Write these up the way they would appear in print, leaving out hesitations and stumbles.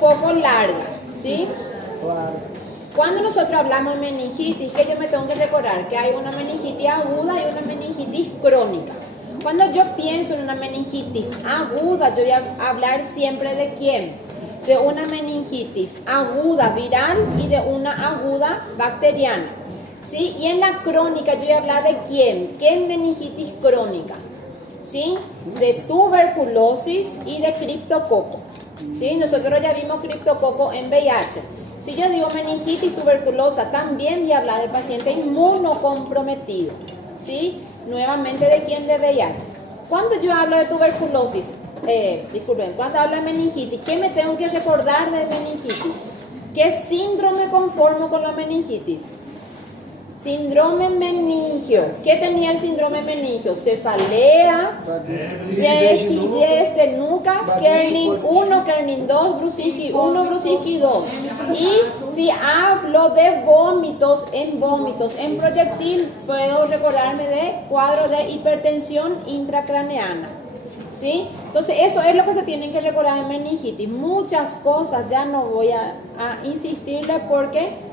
poco larga, ¿sí? Claro. Cuando nosotros hablamos de meningitis, que yo me tengo que recordar que hay una meningitis aguda y una meningitis crónica. Cuando yo pienso en una meningitis aguda, yo voy a hablar siempre de quién, de una meningitis aguda viral y de una aguda bacteriana, ¿sí? Y en la crónica yo voy a hablar de quién, ¿qué meningitis crónica? ¿Sí? De tuberculosis y de criptococo, ¿sí? Nosotros ya vimos criptococo en VIH. Si yo digo meningitis tuberculosa, también voy a hablar de paciente inmunocomprometido, ¿sí? Nuevamente, ¿de quién? De VIH. Cuando yo hablo de tuberculosis, disculpen, cuando hablo de meningitis, ¿qué me tengo que recordar de meningitis? ¿Qué síndrome conformo con la meningitis? Síndrome meningio. ¿Qué tenía el síndrome meningio? Cefalea, rigidez de nuca, Kernin 1, Kernin 2, Brusinski 1, Brusinski 2. Y si hablo de vómitos en proyectil, puedo recordarme de cuadro de hipertensión intracraneana, ¿sí? Entonces eso es lo que se tienen que recordar en meningitis. Muchas cosas ya no voy a insistirle porque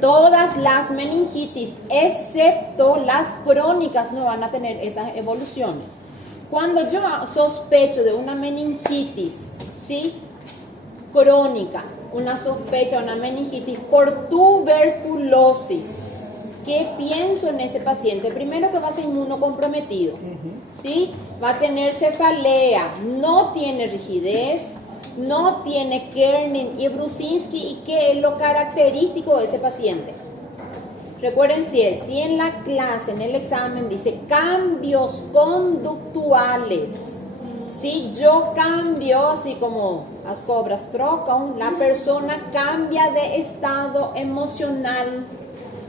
todas las meningitis, excepto las crónicas, no van a tener esas evoluciones. Cuando yo sospecho de una meningitis, ¿sí? Crónica, una sospecha de una meningitis por tuberculosis, ¿qué pienso en ese paciente? Primero que va a ser inmunocomprometido, ¿sí? Va a tener cefalea, no tiene rigidez, no tiene Kernin y Brusinski, y qué es lo característico de ese paciente. Recuerden si en la clase, en el examen dice cambios conductuales, si yo cambio, así como las cobras trocan, la persona cambia de estado emocional,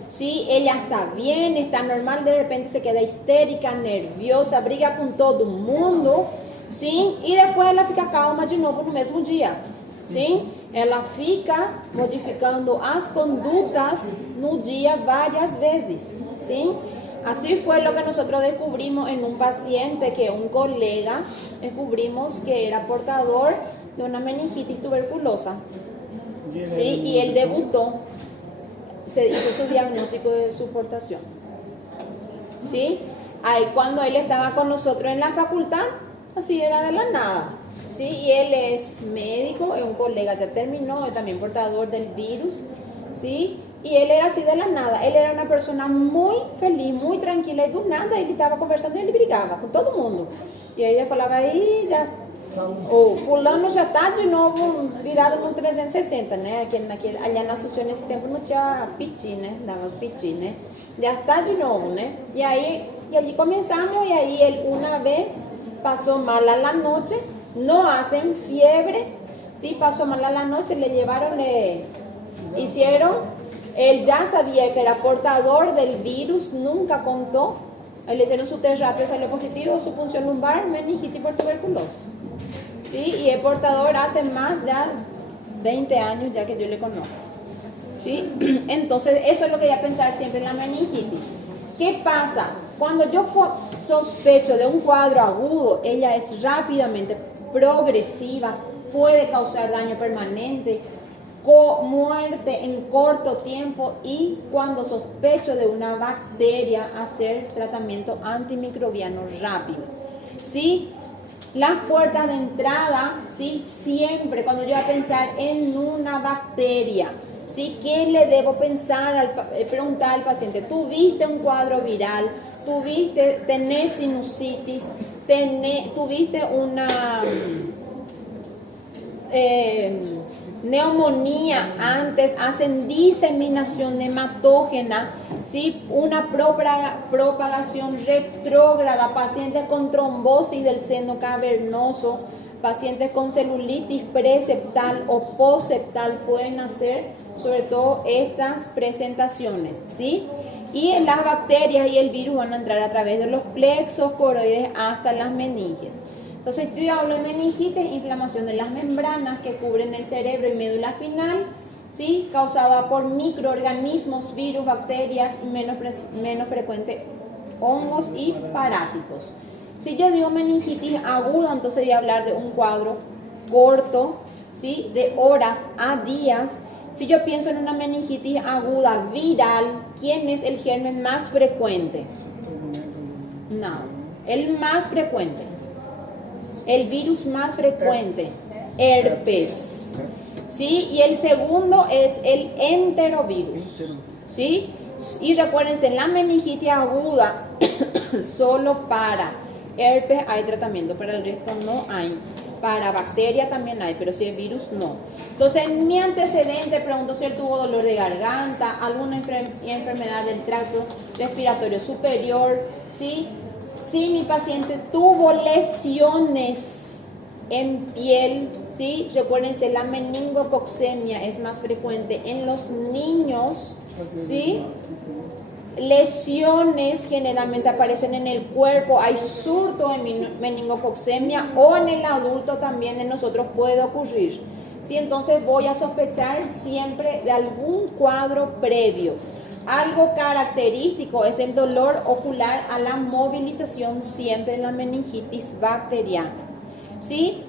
¿sí? Ella está bien, está normal, de repente se queda histérica, nerviosa, briga con todo el mundo, ¿sí? E depois ela fica calma de novo no mesmo dia, sim? Ela fica modificando as condutas no dia várias vezes, sim? Así fue lo que nosotros descubrimos en un paciente que un colega descubrimos que era portador de una meningitis tuberculosa, ¿sí? Y él debutó, se hizo su diagnóstico de su portación, ¿sí? Ahí cuando él estaba con nosotros en la facultad, así era de la nada, ¿sí? Y él es médico, es un colega, ya terminó, es también portador del virus, ¿sí? Y él era así de la nada, él era una persona muy feliz, muy tranquila, y de nada ele estava conversando e ele brigava com todo mundo. E aí ele falava, aí já, o fulano já está de novo virado no 360, né? Allá na Assunção nesse tempo não tinha piti, né? Dava piti, né? Já está de novo, né? E aí começamos, e aí ele uma vez pasó mal a la noche, no hacen fiebre, sí, pasó mal a la noche, le llevaron, le hicieron, él ya sabía que era portador del virus, nunca contó, le hicieron su test rápido, salió positivo, su punción lumbar, meningitis por tuberculosis, sí, y es portador hace más de 20 años ya que yo le conozco, sí. Entonces eso es lo que voy a pensar siempre en la meningitis. ¿Qué pasa? Cuando yo sospecho de un cuadro agudo, ella es rápidamente progresiva, puede causar daño permanente, muerte en corto tiempo, y cuando sospecho de una bacteria, hacer tratamiento antimicrobiano rápido, ¿sí? Las puertas de entrada, ¿sí? Siempre cuando yo voy a pensar en una bacteria, ¿sí? ¿Qué le debo pensar? Preguntar al paciente, ¿tuviste un cuadro viral? ¿Tenés sinusitis? ¿Tuviste una neumonía antes? ¿Hacen diseminación hematógena? ¿Sí? Una propagación retrógrada, pacientes con trombosis del seno cavernoso, pacientes con celulitis preseptal o postseptal pueden hacer sobre todo estas presentaciones, ¿sí? Y las bacterias y el virus van a entrar a través de los plexos coroides hasta las meninges. Entonces yo hablo de meningitis, inflamación de las membranas que cubren el cerebro y médula espinal, ¿sí? Causada por microorganismos, virus, bacterias, y menos frecuente hongos y parásitos. Si yo digo meningitis aguda, entonces voy a hablar de un cuadro corto, ¿sí? De horas a días. Si yo pienso en una meningitis aguda viral, ¿quién es el germen más frecuente? No, el más frecuente. El virus más frecuente, herpes. ¿Sí? Y el segundo es el enterovirus. ¿Sí? Y recuérdense, la meningitis aguda, solo para herpes hay tratamiento, para el resto no hay. Para bacteria también hay, pero si es virus, no. Entonces, en mi antecedente, pregunto si él tuvo dolor de garganta, alguna enfermedad del tracto respiratorio superior, ¿sí? Si mi paciente tuvo lesiones en piel, ¿sí? Recuérdense, la meningococcemia es más frecuente en los niños, ¿sí? Lesiones generalmente aparecen en el cuerpo, hay surto de meningococcemia o en el adulto también en nosotros puede ocurrir. ¿Sí? Entonces voy a sospechar siempre de algún cuadro previo. Algo característico es el dolor ocular a la movilización siempre en la meningitis bacteriana. ¿Sí?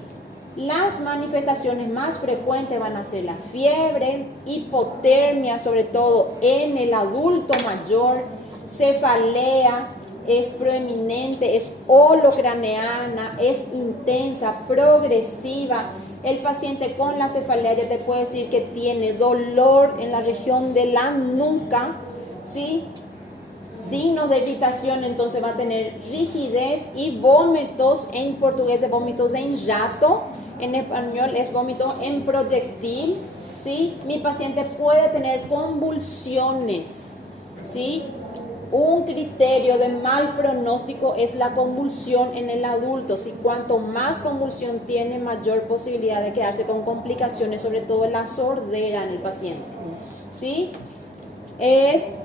Las manifestaciones más frecuentes van a ser la fiebre, hipotermia, sobre todo en el adulto mayor, cefalea, es proeminente, es holocraneana, es intensa, progresiva. El paciente con la cefalea ya te puede decir que tiene dolor en la región de la nuca, ¿sí? Signos de irritación, entonces va a tener rigidez y vómitos, en portugués de vómitos en jato, en español es vómito en proyectil, ¿sí? Mi paciente puede tener convulsiones, ¿sí? Un criterio de mal pronóstico es la convulsión en el adulto. Si cuanto más convulsión tiene, mayor posibilidad de quedarse con complicaciones, sobre todo la sordera en el paciente, ¿sí?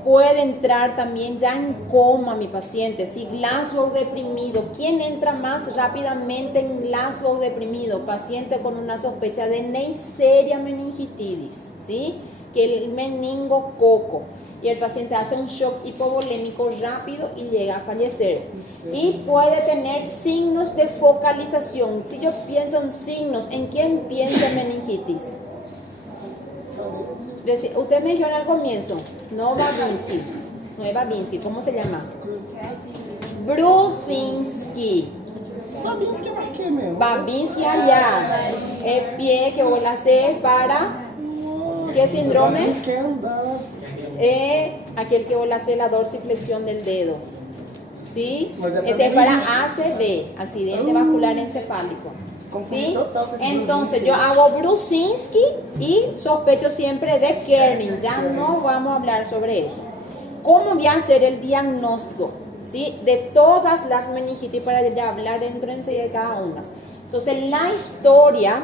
Puede entrar también ya en coma mi paciente. Si Glasgow deprimido, ¿quién entra más rápidamente en Glasgow deprimido? Paciente con una sospecha de Neisseria meningitis, ¿sí? Que el meningococo. Y el paciente hace un shock hipovolémico rápido y llega a fallecer. Y puede tener signos de focalización. Si yo pienso en signos, ¿en quién piensa en meningitis? Usted me dijo al comienzo, no Babinski, no es Babinski, ¿cómo se llama? Brusinski. Babinski é mais que mesmo? Babinski allá. El pie que voy a hacer para ¿qué síndrome? Babinski é andar. Aquel que voy a hacer la dorsiflexión del dedo. ¿Sí? Mas é Ese es pra para ACV, accidente vascular encefálico. Confundí ¿Sí? total com esse Entonces Brusinski. yo hago Brusinski y sospecho siempre de Kerning. Ya no vamos a hablar sobre eso. ¿Cómo voy a hacer el diagnóstico? ¿Sí? De todas las meningitis para ya hablar dentro enseguida de cada una. Entonces la historia,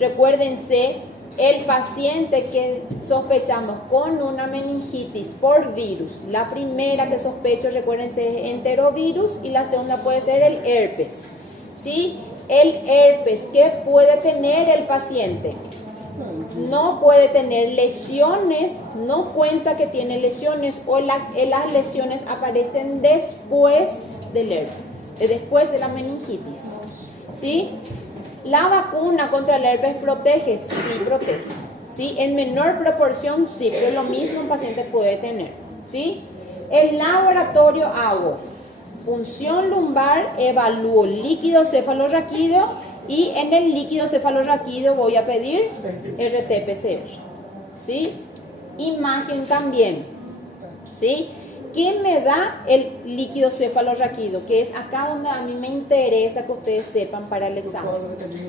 recuérdense, el paciente que sospechamos con una meningitis por virus, la primera que sospecho, recuérdense, es enterovirus y la segunda puede ser el herpes. ¿Sí? El herpes, ¿qué puede tener el paciente? No puede tener lesiones, no cuenta que tiene lesiones o las lesiones aparecen después del herpes, después de la meningitis. ¿Sí? La vacuna contra el herpes protege, sí protege. ¿Sí? En menor proporción, sí, pero lo mismo un paciente puede tener. ¿Sí? El laboratorio hago punción lumbar, evalúo líquido cefalorraquídeo y en el líquido cefalorraquídeo voy a pedir RT-PCR, ¿sí? Imagen también, ¿sí? ¿Qué me da el líquido cefalorraquídeo? Que es acá donde a mí me interesa que ustedes sepan para el examen,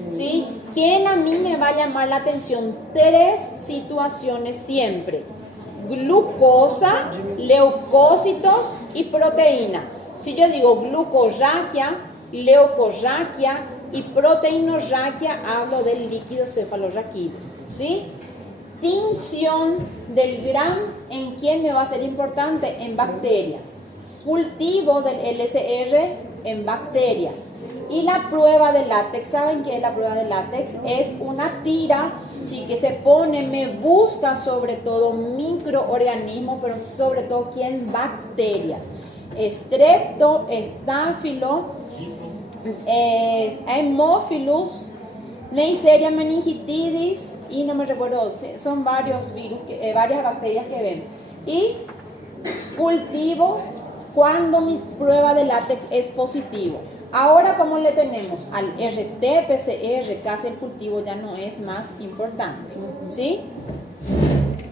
¿sí? ¿Quién a mí me va a llamar la atención? 3 situaciones siempre: glucosa, leucocitos y proteína. Si yo digo glucorraquia, leucorraquia y proteinorraquia, hablo del líquido cefalorraquídeo, ¿sí? Tinción del Gram, ¿en quién me va a ser importante? En bacterias. Cultivo del LCR en bacterias. Y la prueba de látex, ¿saben qué es la prueba de látex? Es una tira, sí, que se pone, me busca sobre todo microorganismos, pero sobre todo ¿quién? Bacterias. Strepto, Staphylo, Haemophilus, Neisseria meningitidis y no me recuerdo, son varios virus, varias bacterias que ven. Y cultivo cuando mi prueba de látex es positivo. Ahora, ¿cómo le tenemos? Al RT, PCR, casi el cultivo ya no es más importante, ¿sí?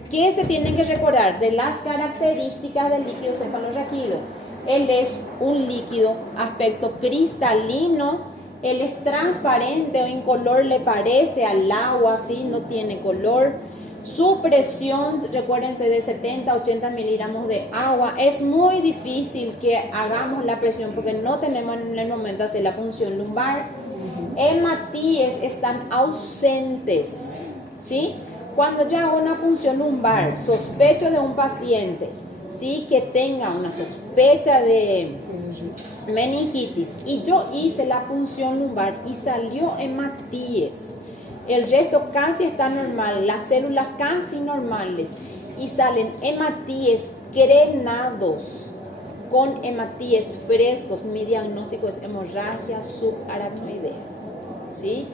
¿Qué se tienen que recordar de las características del líquido cefalorraquídeo? Él es un líquido aspecto cristalino, él es transparente o incolor, le parece al agua, ¿sí? No tiene color. Su presión, recuérdense, de 70-80 miligramos de agua. Es muy difícil que hagamos la presión porque no tenemos en el momento de hacer la punción lumbar. Hematíes están ausentes, ¿sí? Cuando yo hago una punción lumbar, sospecho de un paciente, ¿sí? Que tenga una sospecha de meningitis y yo hice la punción lumbar y salió hematíes. El resto casi está normal, las células casi normales y salen hematíes crenados con hematíes frescos. Mi diagnóstico es hemorragia subaracnoidea, ¿sí?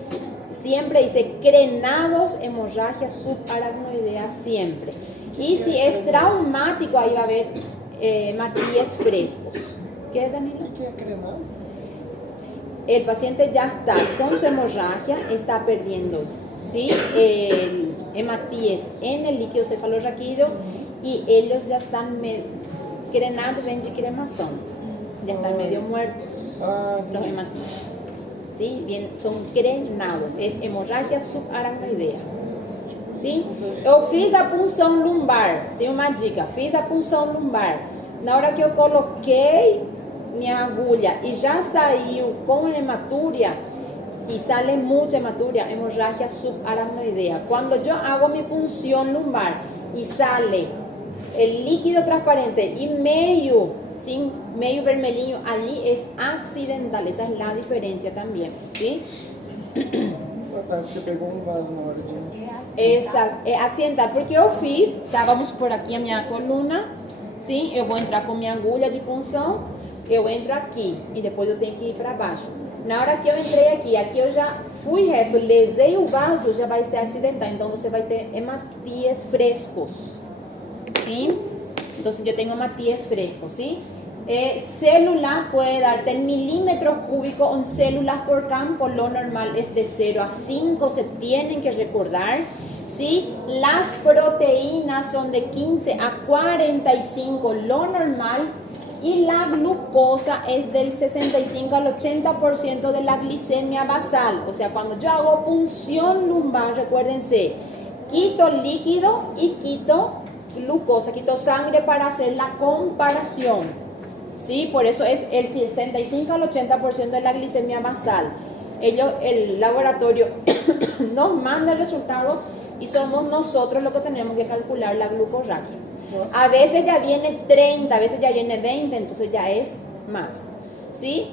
Siempre dice crenados, hemorragia subaracnoidea siempre. Y si es traumático, ahí va a haber hematíes frescos. ¿Qué, Danilo? ¿Qué crema? El paciente ya está con su hemorragia, está perdiendo, ¿sí? El hematíes en el líquido cefalorraquídeo y ellos ya están crenados en cremazón, ya están medio muertos los hematíes, ¿sí? Bien, son crenados, es hemorragia subaracnoidea, ¿sí? Eu fiz a punção lumbar, sim, uma dica, fiz a punção lumbar, na hora que eu coloquei minha agulha y ya salió con hematúria y sale mucha hematuria, hemorragia subaracnoidea. Cuando yo hago mi punción lumbar y sale el líquido transparente y medio, sin medio vermelhinho, allí es accidental, esa es la diferencia también, ¿sí? Você pegou vaso na hora de... Esa, es accidental, porque eu fiz, estávamos por aqui a minha coluna, ¿sí? Eu vou entrar com minha agulha de punção, eu entro aqui e depois eu tenho que ir para baixo. Na hora que eu entrei aqui eu já fui reto, lesei o vaso, já vai ser acidental. Então você vai ter hematíes frescos, ¿sí? Entonces yo tengo hematíes frescos, ¿sí? Célula puede darte en milímetros cúbicos en células por campo, lo normal es de 0 a 5, se tienen que recordar, ¿sí? Las proteínas son de 15 a 45, lo normal. Y la glucosa es del 65 al 80% de la glicemia basal. O sea, cuando yo hago punción lumbar, recuérdense, quito líquido y quito glucosa, quito sangre para hacer la comparación. ¿Sí? Por eso es el 65 al 80% de la glicemia basal. El laboratorio nos manda el resultado y somos nosotros los que tenemos que calcular la glucorraquia. A veces ya viene 30, a veces ya viene 20, entonces ya es más, ¿sí?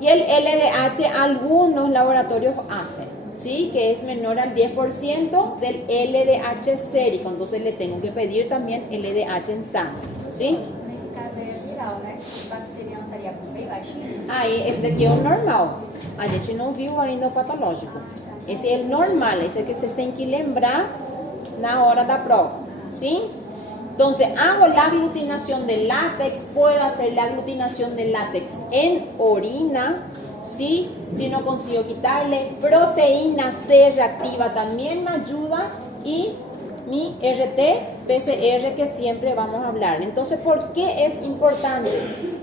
Y el LDH algunos laboratorios hacen, ¿sí? Que es menor al 10% del LDH sérico, entonces le tengo que pedir también LDH en sangre, ¿sí? Nesse caso aí é viral, né? Esse bacteriano estaria bem baixinho. Aí, esse daqui é o normal, a gente não viu ainda o patológico. Esse é o normal, esse é o que vocês têm que lembrar na hora da prova, ¿sí? Entonces, hago la aglutinación de látex, puedo hacer la aglutinación de látex en orina, ¿sí? Si no consigo quitarle, proteína C reactiva también me ayuda y mi RT-PCR que siempre vamos a hablar. Entonces, ¿por qué es importante?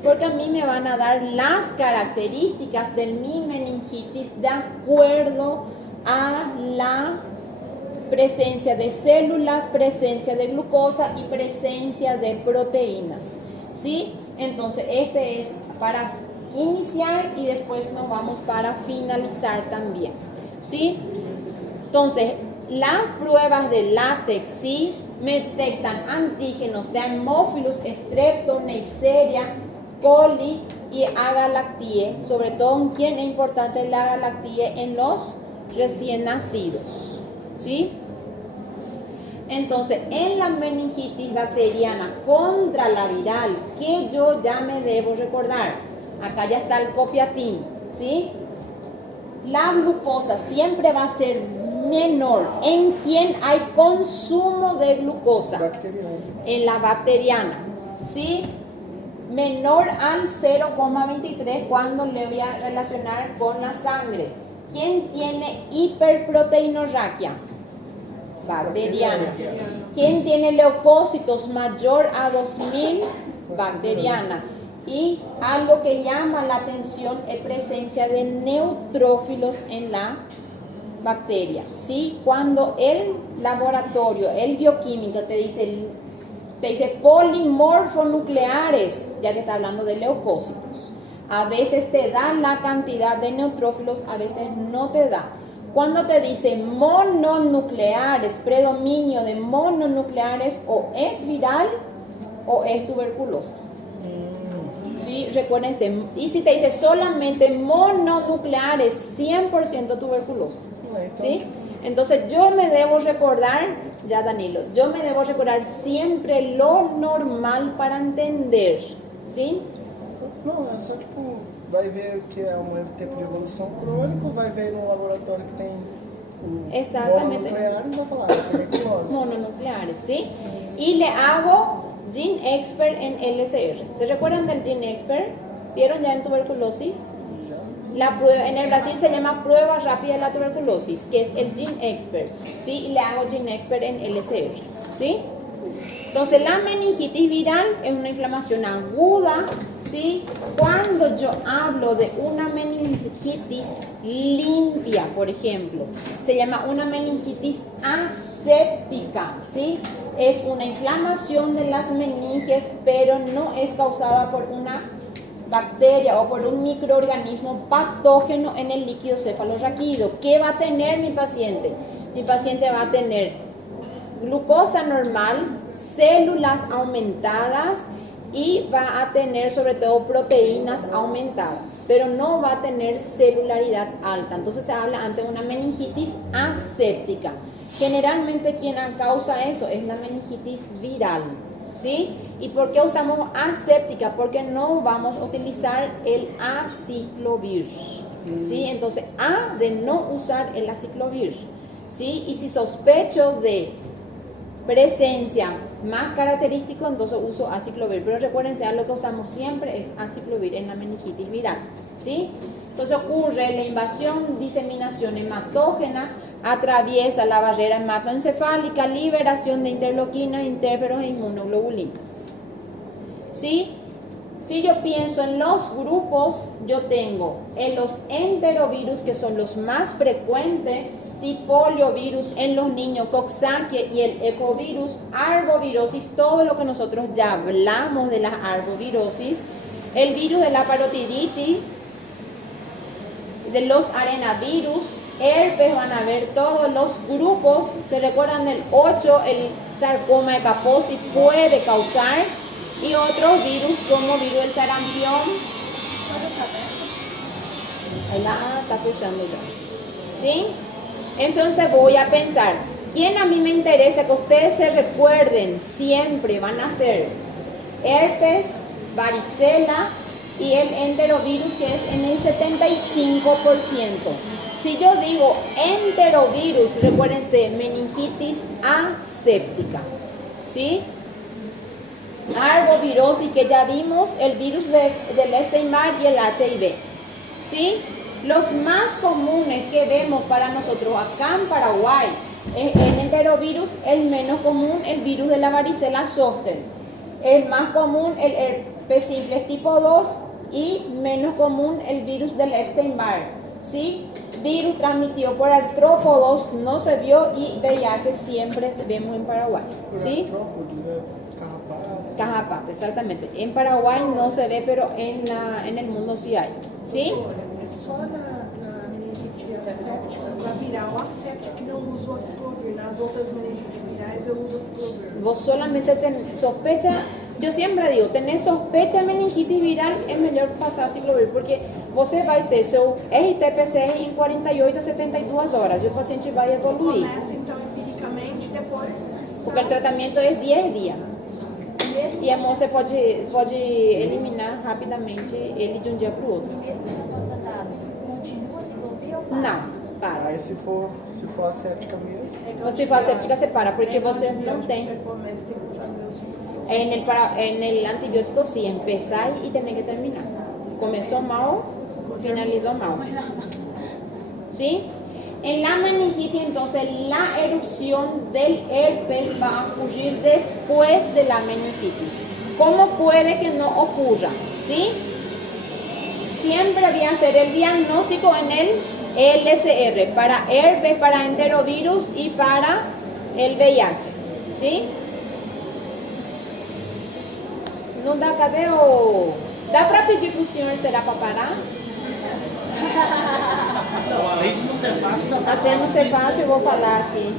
Porque a mí me van a dar las características de mi meningitis de acuerdo a la presencia de células, presencia de glucosa y presencia de proteínas, ¿sí? Entonces, este es para iniciar y después nos vamos para finalizar también, ¿sí? Entonces, las pruebas de látex, ¿sí? Me detectan antígenos de Haemophilus, Streptococcus, Neisseria, coli y Agalactiae, sobre todo en quién es importante la Agalactiae en los recién nacidos, ¿sí? Entonces, en la meningitis bacteriana contra la viral, que yo ya me debo recordar, acá ya está el copiatín, ¿sí? la glucosa siempre va a ser menor en quien hay consumo de glucosa, Bacteriana. en la bacteriana, ¿sí? Menor al 0,23 cuando le voy a relacionar con la sangre. ¿Quién tiene hiperproteinorraquia? Bacteriana. ¿Quién tiene leucocitos mayor a 2000? Bacteriana. Y algo que llama la atención es presencia de neutrófilos en la bacteria, ¿sí? Cuando el laboratorio, el bioquímico te dice polimorfonucleares, ya te está hablando de leucocitos. A veces te da la cantidad de neutrófilos, a veces no te da. Cuando te dice mononucleares, predominio de mononucleares, o es viral o es tuberculosa. Sí, recuérdense. Y si te dice solamente mononucleares, 100% tuberculosa. ¿Sí? Entonces yo me debo recordar, ya Danilo, yo me debo recordar siempre lo normal para entender. ¿Sí? Não, é só tipo, vai ver o que é um tipo de evolução crônica, vai ver no laboratório que tem Exactamente. mononucleares e vai falar, tuberculose. Mononucleares, ¿sí? Y le hago Gene Expert en LCR. ¿Se recuerdan del Gene Expert? ¿Vieron ya en tuberculosis? La prueba, en el Brasil se llama prueba rápida de la tuberculosis, que es el Gene Expert, ¿sí? Y le hago Gene Expert en LCR, ¿sí? Entonces la meningitis viral es una inflamación aguda, ¿sí? Cuando yo hablo de una meningitis limpia, por ejemplo, se llama una meningitis aséptica, ¿sí? Es una inflamación de las meninges, pero no es causada por una bacteria o por un microorganismo patógeno en el líquido cefalorraquídeo. ¿Qué va a tener mi paciente? Mi paciente va a tener glucosa normal, células aumentadas y va a tener sobre todo proteínas aumentadas, pero no va a tener celularidad alta. Entonces se habla ante una meningitis aséptica. Generalmente quien causa eso es la meningitis viral, ¿sí? ¿Y por qué usamos aséptica? Porque no vamos a utilizar el aciclovir, ¿sí? Entonces A de no usar el aciclovir, ¿sí? Y si sospecho de presencia más característico, entonces uso aciclovir. Pero recuérdense, lo que usamos siempre es aciclovir en la meningitis viral, ¿sí? Entonces ocurre la invasión, diseminación hematógena, atraviesa la barrera hematoencefálica, liberación de interleuquinas, interferos e inmunoglobulinas, ¿sí? Si yo pienso en los grupos, yo tengo en los enterovirus, que son los más frecuentes, sí, poliovirus en los niños, Coxsackie y el ecovirus, arbovirosis, todo lo que nosotros ya hablamos de las arbovirosis, el virus de la parotiditis, de los arenavirus, herpes, van a ver todos los grupos. Se recuerdan del 8, el sarcoma de Kaposi puede causar, y otros virus como virus del sarampión. Está fechando ya, ¿sí? Entonces voy a pensar, ¿quién a mí me interesa que ustedes se recuerden siempre? Van a ser herpes, varicela y el enterovirus, que es en el 75%. Si yo digo enterovirus, recuérdense, meningitis aséptica, ¿sí? Arbovirosis, que ya vimos, el virus del Epstein-Barr y el HIV, ¿sí? Los más comunes que vemos para nosotros acá en Paraguay es el enterovirus, el menos común, el virus de la varicela zoster, el más común, el herpes simplex tipo 2, y menos común, el virus del Epstein-Barr, ¿sí? Virus transmitido por artrópodos no se vio, y VIH siempre vemos en Paraguay, ¿sí? Carrapato, exactamente. En Paraguay no se ve, pero en el mundo sí hay, ¿sí? É só na meningite asséptica, na viral asséptica, que não uso aciclovir. Nas outras meningites virais eu uso aciclovir. Vos solamente tenés sospecha, yo siempre digo, tenés sospecha de meningitis viral, es mejor pasar aciclovir, porque você vai ter seu RT-PCR em 48 a 72 horas, e o paciente vai evoluir. Começa então empiricamente, depois. Porque o tratamento é 10 dias. E a moça pode eliminar rapidamente ele de um dia para o outro. Mesmo sendo constatado, continua a ciclovir ou para? não, para. Aí se for asséptica mesmo, Ou se for asséptica, você para, porque você não tem. Você começa, tem que fazer o ciclo. En el antibiótico sí, empezar y tener que terminar. Comenzó mal, finalizó mal. ¿Sí? En la meningitis, entonces, la erupción del herpes va a ocurrir después de la meningitis. ¿Cómo puede que no ocurra? ¿Sí? Siempre voy a hacer el diagnóstico en el LCR para herpes, para enterovirus y para el VIH. ¿Sí? Não dá, cadê o... Dá para pedir para o senhor, será para parar? Não, além de não ser fácil, dá A ser não ser fácil, eu vou falar aqui.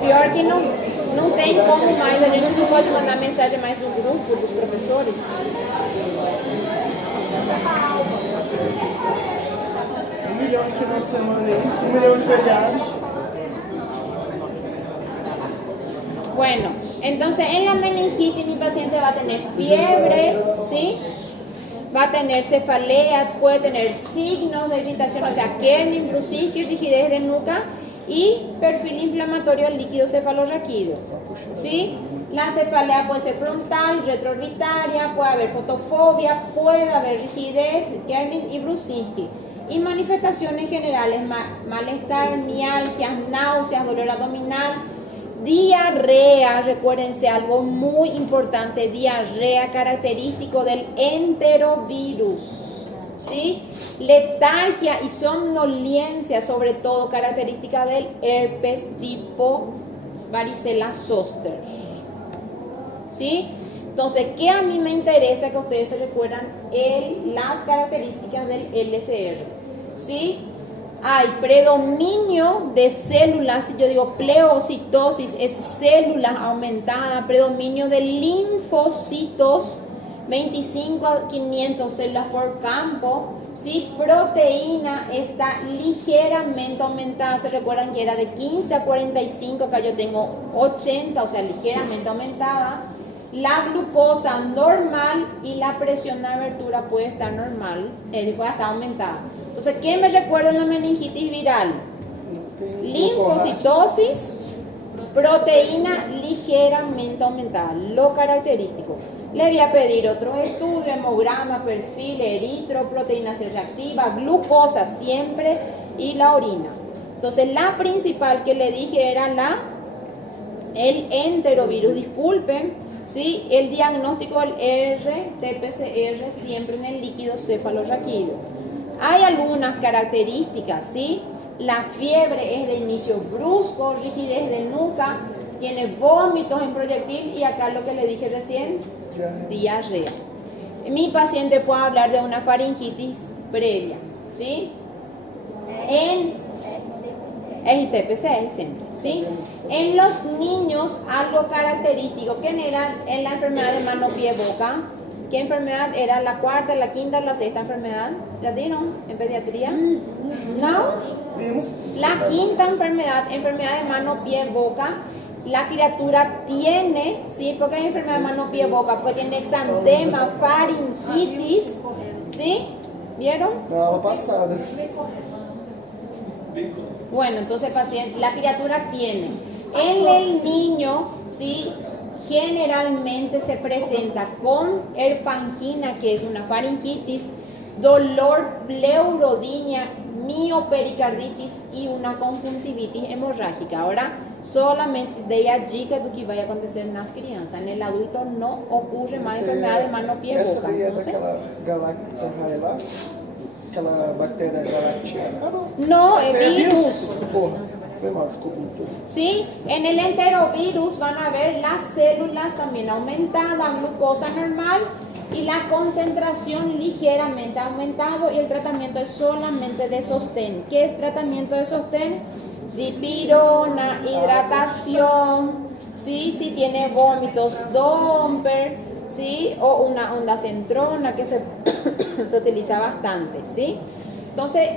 Pior que não tem como mais, a gente não pode mandar mensagem mais no grupo dos professores. $1 milhão de final de semana aí, 1 milhão de feriados. Bueno, entonces en la meningitis mi paciente va a tener fiebre, ¿sí? Va a tener cefalea, puede tener signos de irritación, o sea, kerning, brucisquis, rigidez de nuca y perfil inflamatorio líquido cefalorraquídeo, ¿sí? La cefalea puede ser frontal, retroorbitaria, puede haber fotofobia, puede haber rigidez, kerning y brucisquis. Y manifestaciones generales, malestar, mialgias, náuseas, dolor abdominal, diarrea, recuérdense algo muy importante, diarrea característico del enterovirus, ¿sí? Letargia y somnolencia, sobre todo característica del herpes tipo varicela zoster, ¿sí? Entonces, ¿qué a mí me interesa que ustedes se recuerdan? Las características del LCR, ¿sí? Hay predominio de células, yo digo pleocitosis, es células aumentadas, predominio de linfocitos, 25 a 500 células por campo, ¿sí? Proteína está ligeramente aumentada, se recuerdan que era de 15 a 45, acá yo tengo 80, o sea, ligeramente aumentada. La glucosa normal y la presión de abertura puede estar normal, puede estar aumentada. Entonces, ¿qué me recuerda en la meningitis viral? Linfocitosis, proteína ligeramente aumentada, lo característico. Le voy a pedir otro estudio, hemograma, perfil, eritro, proteína C reactiva, glucosa siempre y la orina. Entonces, la principal que le dije era el enterovirus, disculpen, ¿sí? El diagnóstico del RT-PCR siempre en el líquido cefalorraquídeo. Hay algunas características, ¿sí? La fiebre es de inicio brusco, rigidez de nuca, tiene vómitos en proyectil y acá lo que le dije recién, diarrea. Mi paciente puede hablar de una faringitis previa, ¿sí? Es ITPC siempre, ¿sí? En los niños, algo característico, que era en la enfermedad de mano, pie, boca. ¿Qué enfermedad era? ¿La cuarta, la quinta o la sexta enfermedad? ¿Ya dieron en pediatría? ¿No? La quinta enfermedad de mano, pie, boca. La criatura tiene, ¿sí? Porque hay enfermedad de mano, pie, boca, pues tiene exantema, faringitis, ¿sí? ¿Vieron? Na aula passada. Bueno, entonces paciente, la criatura tiene. En el niño, ¿sí? Generalmente se presenta con herpangina, que es una faringitis, dolor, pleurodinia, miopericarditis y una conjuntivitis hemorrágica. Ahora, solamente dei a dica do que vai acontecer nas crianças. En el adulto no ocurre más enfermedad de mano, pie, Essa boca. daí é Entonces, daquela galactorraia lá? Aquela bactéria galactina? Ah, não. no, Essa es virus. Porra, foi mal, desculpa. Sí, en el enterovirus van a ver las células también aumentadas, glucosa normal y la concentración ligeramente aumentado, y el tratamiento es solamente de sostén. ¿Qué es tratamiento de sostén? Dipirona, hidratación, ¿sí? Si tiene vómitos, Domper, ¿sí? O una ondacentrona que se utiliza bastante, ¿sí? Entonces,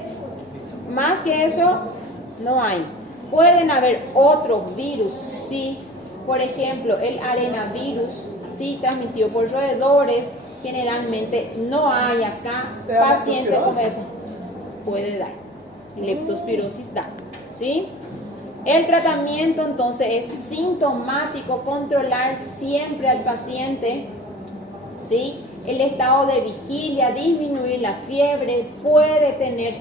más que eso, no hay. Pueden haber otros virus, sí. Por ejemplo, el arenavirus, sí, transmitido por roedores. Generalmente no hay acá pacientes con eso. puede dar, leptospirosis da, ¿sí? El tratamiento entonces es sintomático, controlar siempre al paciente, ¿sí? El estado de vigilia, disminuir la fiebre, puede tener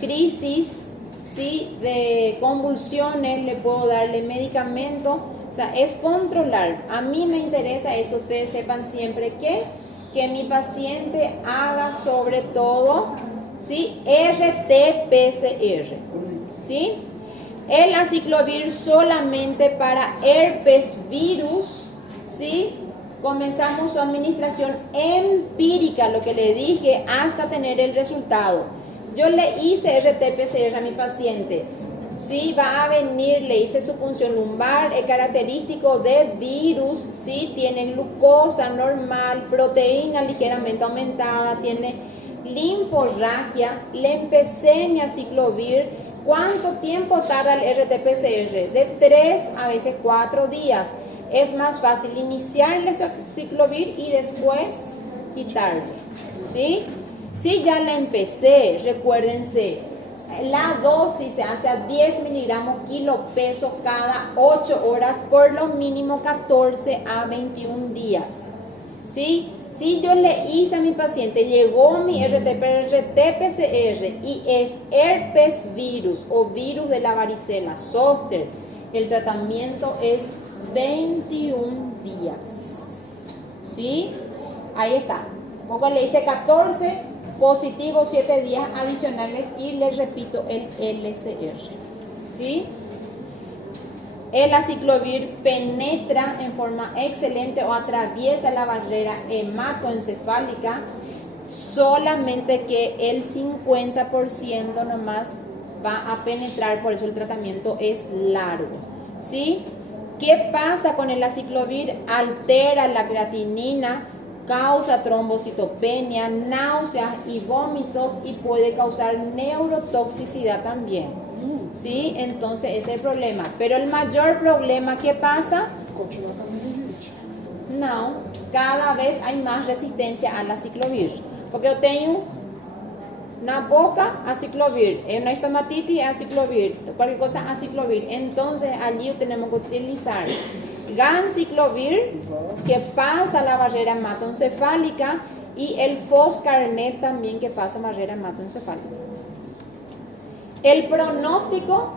crisis, ¿sí? De convulsiones, le puedo darle medicamento, o sea, es controlar. A mí me interesa esto, ustedes sepan siempre que mi paciente haga sobre todo, ¿sí? RT-PCR, ¿sí? El aciclovir solamente para herpes virus, ¿sí? Comenzamos su administración empírica, lo que le dije, hasta tener el resultado. Yo le hice RT-PCR a mi paciente, ¿sí? Va a venir, le hice su punción lumbar, es característico de virus, ¿sí? Tiene glucosa normal, proteína ligeramente aumentada, tiene linforragia, le empecé mi aciclovir. ¿Cuánto tiempo tarda el RT-PCR? De 3 a veces 4 días. Es más fácil iniciarle su aciclovir y después quitarle, ¿sí? Si ya la empecé, recuérdense, la dosis se hace a 10 miligramos kilo peso cada 8 horas por lo mínimo 14 a 21 días, ¿sí? Si yo le hice a mi paciente, llegó mi RT-PCR y es herpes virus o virus de la varicela, zoster, el tratamiento es 21 días, ¿sí? Ahí está. Poco le hice 14, positivo 7 días adicionales y les repito el LCR, ¿sí? El aciclovir penetra en forma excelente o atraviesa la barrera hematoencefálica, solamente que el 50% nomás va a penetrar, por eso el tratamiento es largo, ¿sí? ¿Qué pasa con el aciclovir? Altera la creatinina, causa trombocitopenia, náuseas y vómitos y puede causar neurotoxicidad también. ¿Sí? Entonces ese es el problema. Pero el mayor problema, ¿qué pasa? Continua com a meningite. No, cada vez hay más resistencia al aciclovir. Porque yo tengo una boca, aciclovir, una estomatitis, aciclovir, cualquier cosa, aciclovir. Entonces allí tenemos que utilizar ganciclovir, que pasa la barrera hematoencefálica, y el foscarnet también, que pasa barrera hematoencefálica. El pronóstico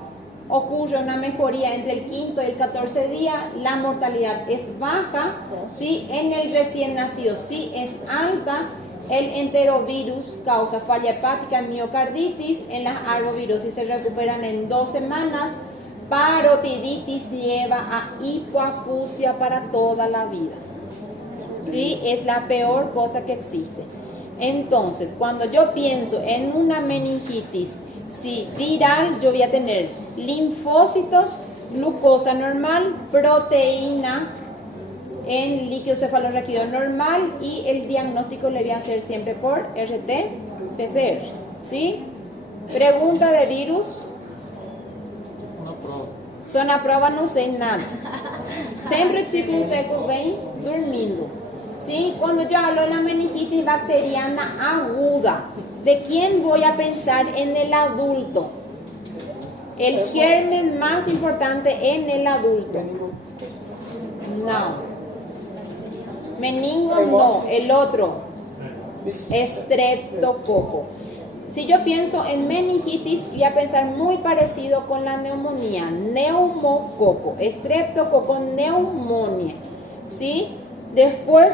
ocurre una mejoría entre el 5º y el 14 día, la mortalidad es baja, ¿sí? En el recién nacido sí es alta, el enterovirus causa falla hepática, miocarditis, en las arbovirosis se recuperan en 2 semanas, parotiditis lleva a hipoacusia para toda la vida, ¿sí? Es la peor cosa que existe. Entonces, cuando yo pienso en una meningitis, sí, viral, yo voy a tener linfocitos, glucosa normal, proteína en líquido cefalorraquídeo normal, y el diagnóstico le voy a hacer siempre por RT-PCR, ¿sí? Pregunta de virus. Una prova. Son a prova, não sei nada. Sempre o cicloteco vem dormindo. ¿Sí? Cuando yo hablo de la meningitis bacteriana aguda, ¿de quién voy a pensar? En el adulto. El germen más importante en el adulto. No. Meningo no, el otro. Estreptococo. Si yo pienso en meningitis, voy a pensar muy parecido con la neumonía. Neumococo, estreptococo, neumonía. ¿Sí? Después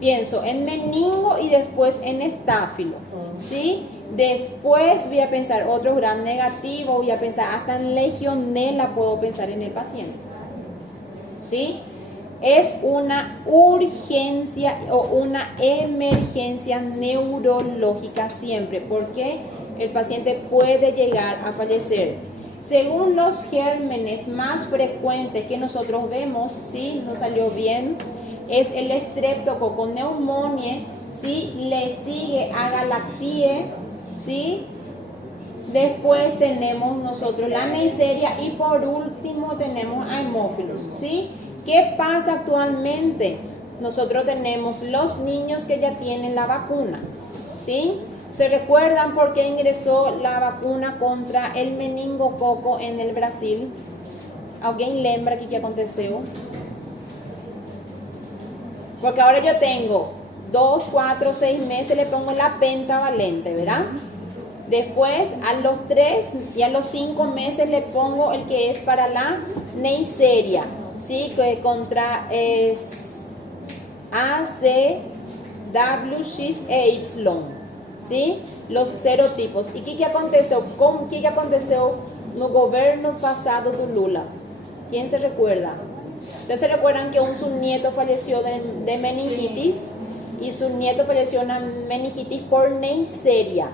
pienso en meningo y después en estáfilo, ¿sí? Después voy a pensar otro gran negativo, voy a pensar hasta en legionela, puedo pensar en el paciente, ¿sí? Es una urgencia o una emergencia neurológica siempre, porque el paciente puede llegar a fallecer. Según los gérmenes más frecuentes que nosotros vemos, ¿sí? No salió bien, es el estreptococo neumoniae, ¿sí? Le sigue a Galactiae, ¿sí? Después tenemos nosotros la Neisseria y por último tenemos a Haemophilus, ¿sí? ¿Qué pasa actualmente? Nosotros tenemos los niños que ya tienen la vacuna, ¿sí? ¿Se recuerdan por qué ingresó la vacuna contra el meningococo en el Brasil? ¿Alguien lembra qué aconteceu? Porque ahora yo tengo 2, 4, 6 meses, le pongo la pentavalente, ¿verdad? Después a los 3 y a los 5 meses le pongo el que es para la Neisseria, ¿sí? Que contra ACWXY, ¿sí? Los serotipos. ¿Y qué aconteceu? ¿Qué aconteceu no gobierno pasado de Lula? ¿Quién se recuerda? ¿Ustedes se recuerdan que su nieto falleció de meningitis? Y su nieto falleció de una meningitis por Neisseria.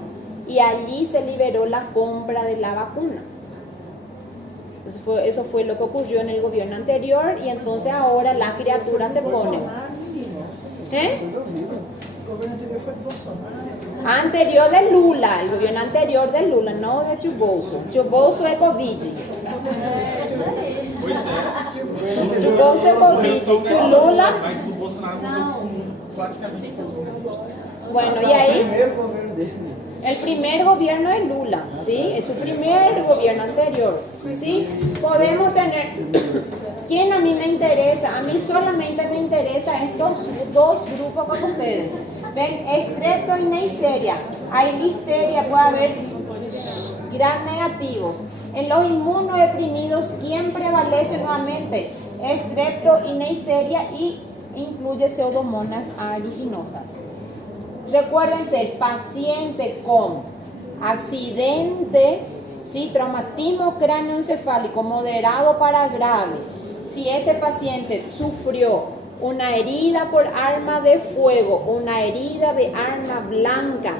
Y allí se liberó la compra de la vacuna. Eso fue lo que ocurrió en el gobierno anterior. Y entonces ahora las criaturas se ponen. ¿Eh? El gobierno anterior fue Bolsonaro. Anterior de Lula, el gobierno anterior de Lula, no de Chubouso. Chubouso es Covid. Pois é. Chubouso é Covid. Chulula. Mas do Bolsonaro Bueno, y ahí Primeiro governo dele. el primer gobierno de Lula, ¿sí? Es su primer gobierno anterior, ¿sí? Podemos tener... ¿Quién a mí me interesa? A mí solamente me interesa estos dos grupos con ustedes. Ven, estrepto y Neisseria. Hay listeria, puede haber gran negativos. En los inmunodeprimidos, ¿quién prevalece nuevamente? Estrepto y Neisseria y incluye pseudomonas aeruginosa. Recuérdense, el paciente con accidente, ¿sí? Traumatismo cráneoencefálico moderado para grave, si ese paciente sufrió una herida por arma de fuego, una herida de arma blanca,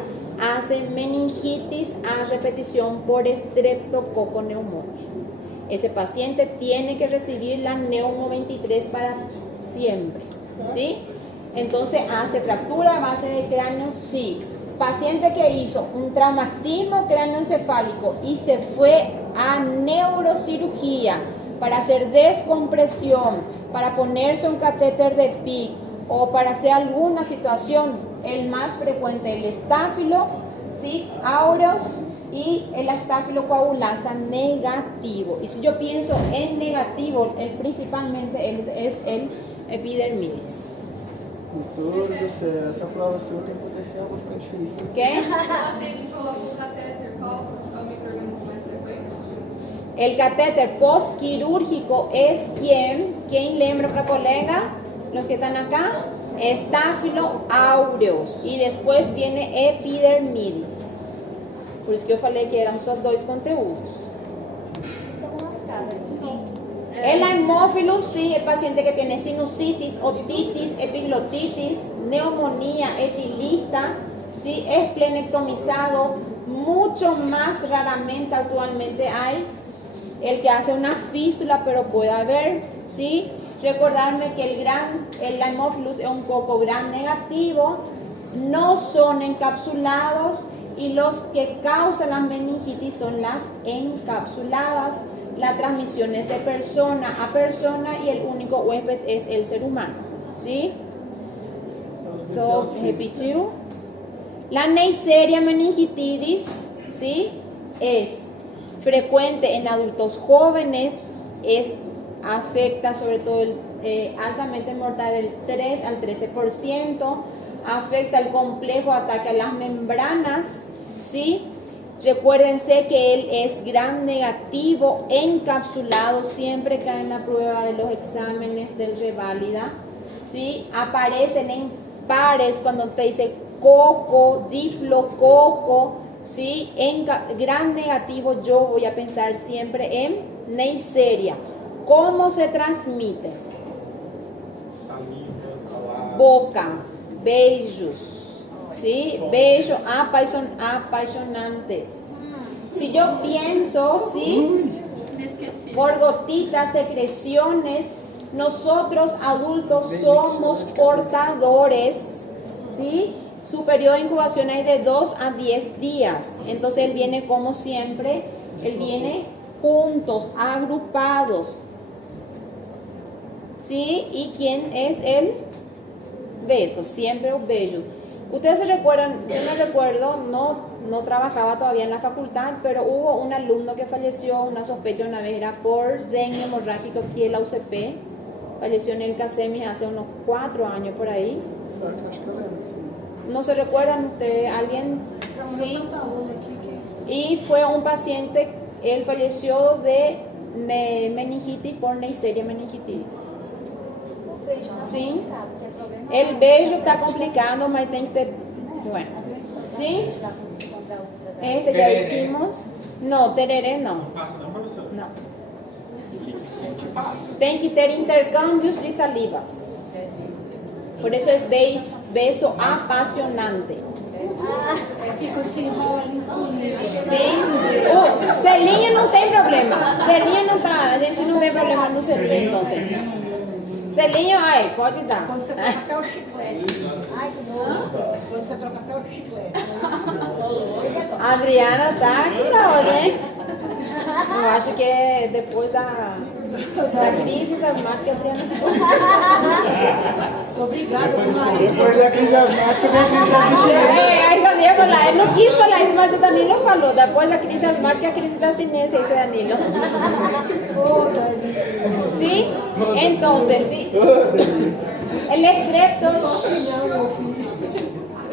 hace meningitis a repetición por estreptococoneumonía. Ese paciente tiene que recibir la Neumo 23 para siempre, ¿sí? Entonces, ¿hace fractura de base de cráneo? Sí. Paciente que hizo un traumatismo cráneoencefálico y se fue a neurocirugía para hacer descompresión, para ponerse un catéter de PIC o para hacer alguna situación, el más frecuente, el estáfilo, ¿sí? Aureus y el estáfilo coagulasa negativo. Y si yo pienso en negativo, principalmente es el epidermidis. Meu Deus do céu, essa prova sua tem potencial para ficar difícil. ¿Qué? Paciente colocou o catéter, qual é o microorganismo mais frecuente? El catéter postquirúrgico es ¿quién lembra para colega? Los que están acá, estáfilo aureus y después viene epidermidis. Por eso que yo falei que eran só dois conteúdos. Estamos lascados. El hemófilo, sí, el paciente que tiene sinusitis, otitis, epiglotitis, neumonía etilista, sí, esplenectomizado. Mucho más raramente actualmente hay el que hace una fístula, pero puede haber, ¿sí? Recordarme que el Haemophilus es un coco gran negativo, no son encapsulados y los que causan la meningitis son las encapsuladas. La transmisión es de persona a persona y el único huésped es el ser humano, ¿sí? So, repetiu. La Neisseria meningitidis, ¿sí? Es frecuente en adultos jóvenes, afecta sobre todo altamente mortal del 3 al 13%, afecta el complejo ataque a las membranas, ¿sí? Recuérdense que él es gram negativo, encapsulado, siempre cae en la prueba de los exámenes del reválida, ¿sí? Aparecen en pares cuando te dice coco, diplococo, ¿sí? En gram negativo yo voy a pensar siempre en Neisseria. ¿Cómo se transmite? Saliva, falar. Boca, beijos, ¿sí? Besos apasionantes. Si yo pienso, ¿sí? Por gotitas, secreciones, nosotros adultos somos portadores, ¿sí? Su periodo de incubación es de 2 a 10 días. Entonces él viene como siempre, él viene juntos, agrupados, ¿sí? ¿Y quién es el beso? Siempre un beso. Ustedes se recuerdan, yo me recuerdo, no trabajaba todavía en la facultad, pero hubo un alumno que falleció, una sospecha una vez era por dengue hemorrágico aquí en la UCP, falleció en el CASEMI hace unos 4 años por ahí. Acho que eu lembro, sim. ¿No se recuerdan ustedes? ¿Alguien? Sí. Tanta onda aqui que... Y fue un paciente, él falleció de meningitis por Neisseria meningitis. Sí. El vello está complicado, mas tem que ser bueno. ¿Sí? Este ya dijimos. No, tereré no. Passa não, professor? No. Tem que ter intercambios de salivas. Por eso es beso apasionante. Fica se enrola ali escondido. Sí. Celinho não tem problema. Celinho não tá. A gente não tem problema no Celinho, entonces. Celinho, ai, pode dar. Quando você troca até o chiclete. Ai, que nojo. Quando você troca até o chiclete. A Adriana tá que da hora, hein? Eu acho que é depois da crise asmática, a Adriana. Obrigada, Maria. Depois da crise asmática, vem a crise da abstinência. Aí eu ia falar, eu não quis falar isso, mas o Danilo falou. Depois da crise asmática, a crise da abstinência, esse Danilo. ¿Sí? Entonces, sí. El estrepto.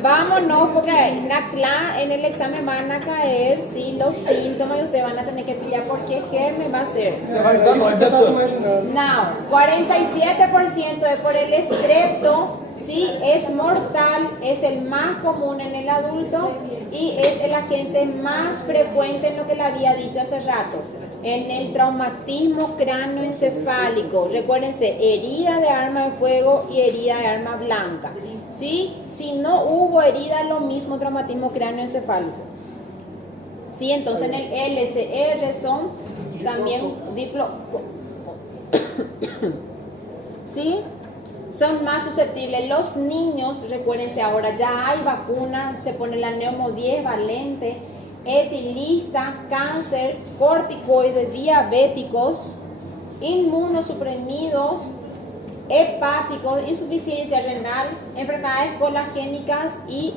Vámonos, porque en el examen van a caer, sí, los síntomas y ustedes van a tener que pillar por qué germen va a ser. Você vai ajudar nós, eu tava imaginando. No, 47% es por el estrepto, sí, es mortal, es el más común en el adulto y es el agente más frecuente en lo que le había dicho hace rato. En el traumatismo cráneoencefálico, recuérdense, herida de arma de fuego y herida de arma blanca, ¿sí? Si no hubo herida, lo mismo traumatismo cráneoencefálico. Sí, entonces en el LCR son también ¿sí? Son más susceptibles. Los niños, recuérdense, ahora ya hay vacuna, se pone la Neumo 10 valente, etilista, cáncer, corticoides, diabéticos, inmunosuprimidos, hepáticos, insuficiencia renal, enfermedades colagénicas y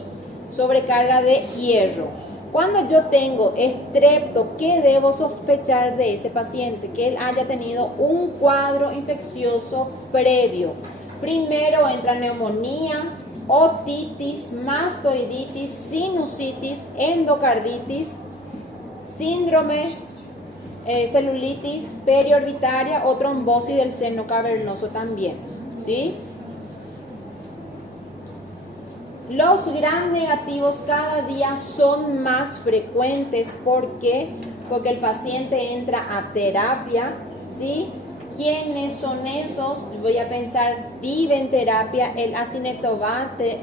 sobrecarga de hierro. Cuando yo tengo estrepto, ¿qué debo sospechar de ese paciente? Que él haya tenido un cuadro infeccioso previo. Primero entra neumonía, otitis, mastoiditis, sinusitis, endocarditis, síndrome, celulitis periorbitaria o trombosis del seno cavernoso también, ¿sí? Los gram negativos cada día son más frecuentes. ¿Por qué? Porque el paciente entra a terapia, ¿sí? ¿Quiénes son esos? Voy a pensar, viven terapia, el Acinetobacter,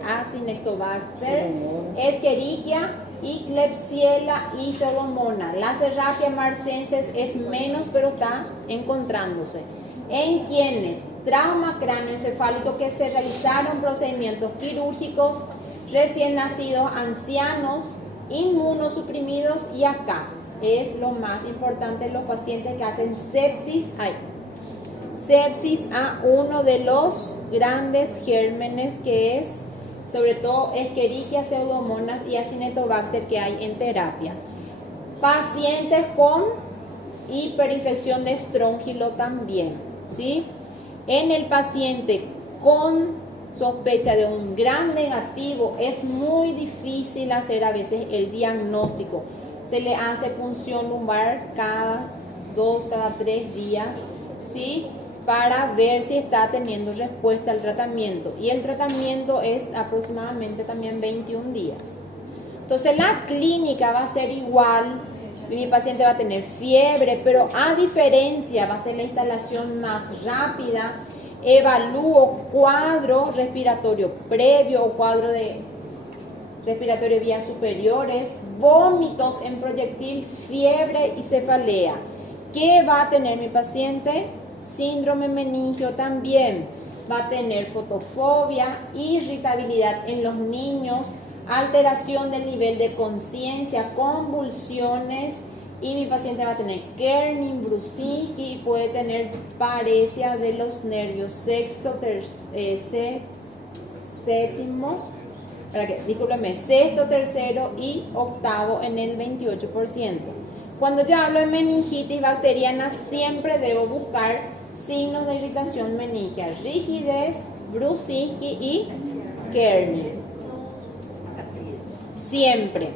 Escherichia y Klebsiella y Pseudomonas. La Serratia marcensis es menos, pero está encontrándose. En quienes trauma cráneoencefálico que se realizaron procedimientos quirúrgicos, recién nacidos, ancianos, inmunosuprimidos y acá es lo más importante, los pacientes que hacen sepsis a uno de los grandes gérmenes que es sobre todo Escherichia, Pseudomonas y Acinetobacter que hay en terapia. Pacientes con hiperinfección de estróngilo también, ¿sí? En el paciente con sospecha de un gram negativo es muy difícil hacer a veces el diagnóstico. Se le hace punción lumbar cada 2, cada 3 días, ¿sí? Para ver si está teniendo respuesta al tratamiento. Y el tratamiento es aproximadamente también 21 días. Entonces la clínica va a ser igual. Mi paciente va a tener fiebre, pero a diferencia va a ser la instalación más rápida. Evalúo cuadro respiratorio previo o cuadro de respiratorio de vías superiores, vómitos en proyectil, fiebre y cefalea. ¿Qué va a tener mi paciente? Síndrome meningio también. Va a tener fotofobia, irritabilidad en los niños, alteración del nivel de conciencia, convulsiones y mi paciente va a tener Kernin-Brusicki y puede tener paresia de los nervios sexto, séptimo discúlpeme, sexto, tercero y octavo en el 28%. Cuando yo hablo de meningitis bacteriana, siempre debo buscar signos de irritación meningial, rigidez, Brusicki y Kearney. Siempre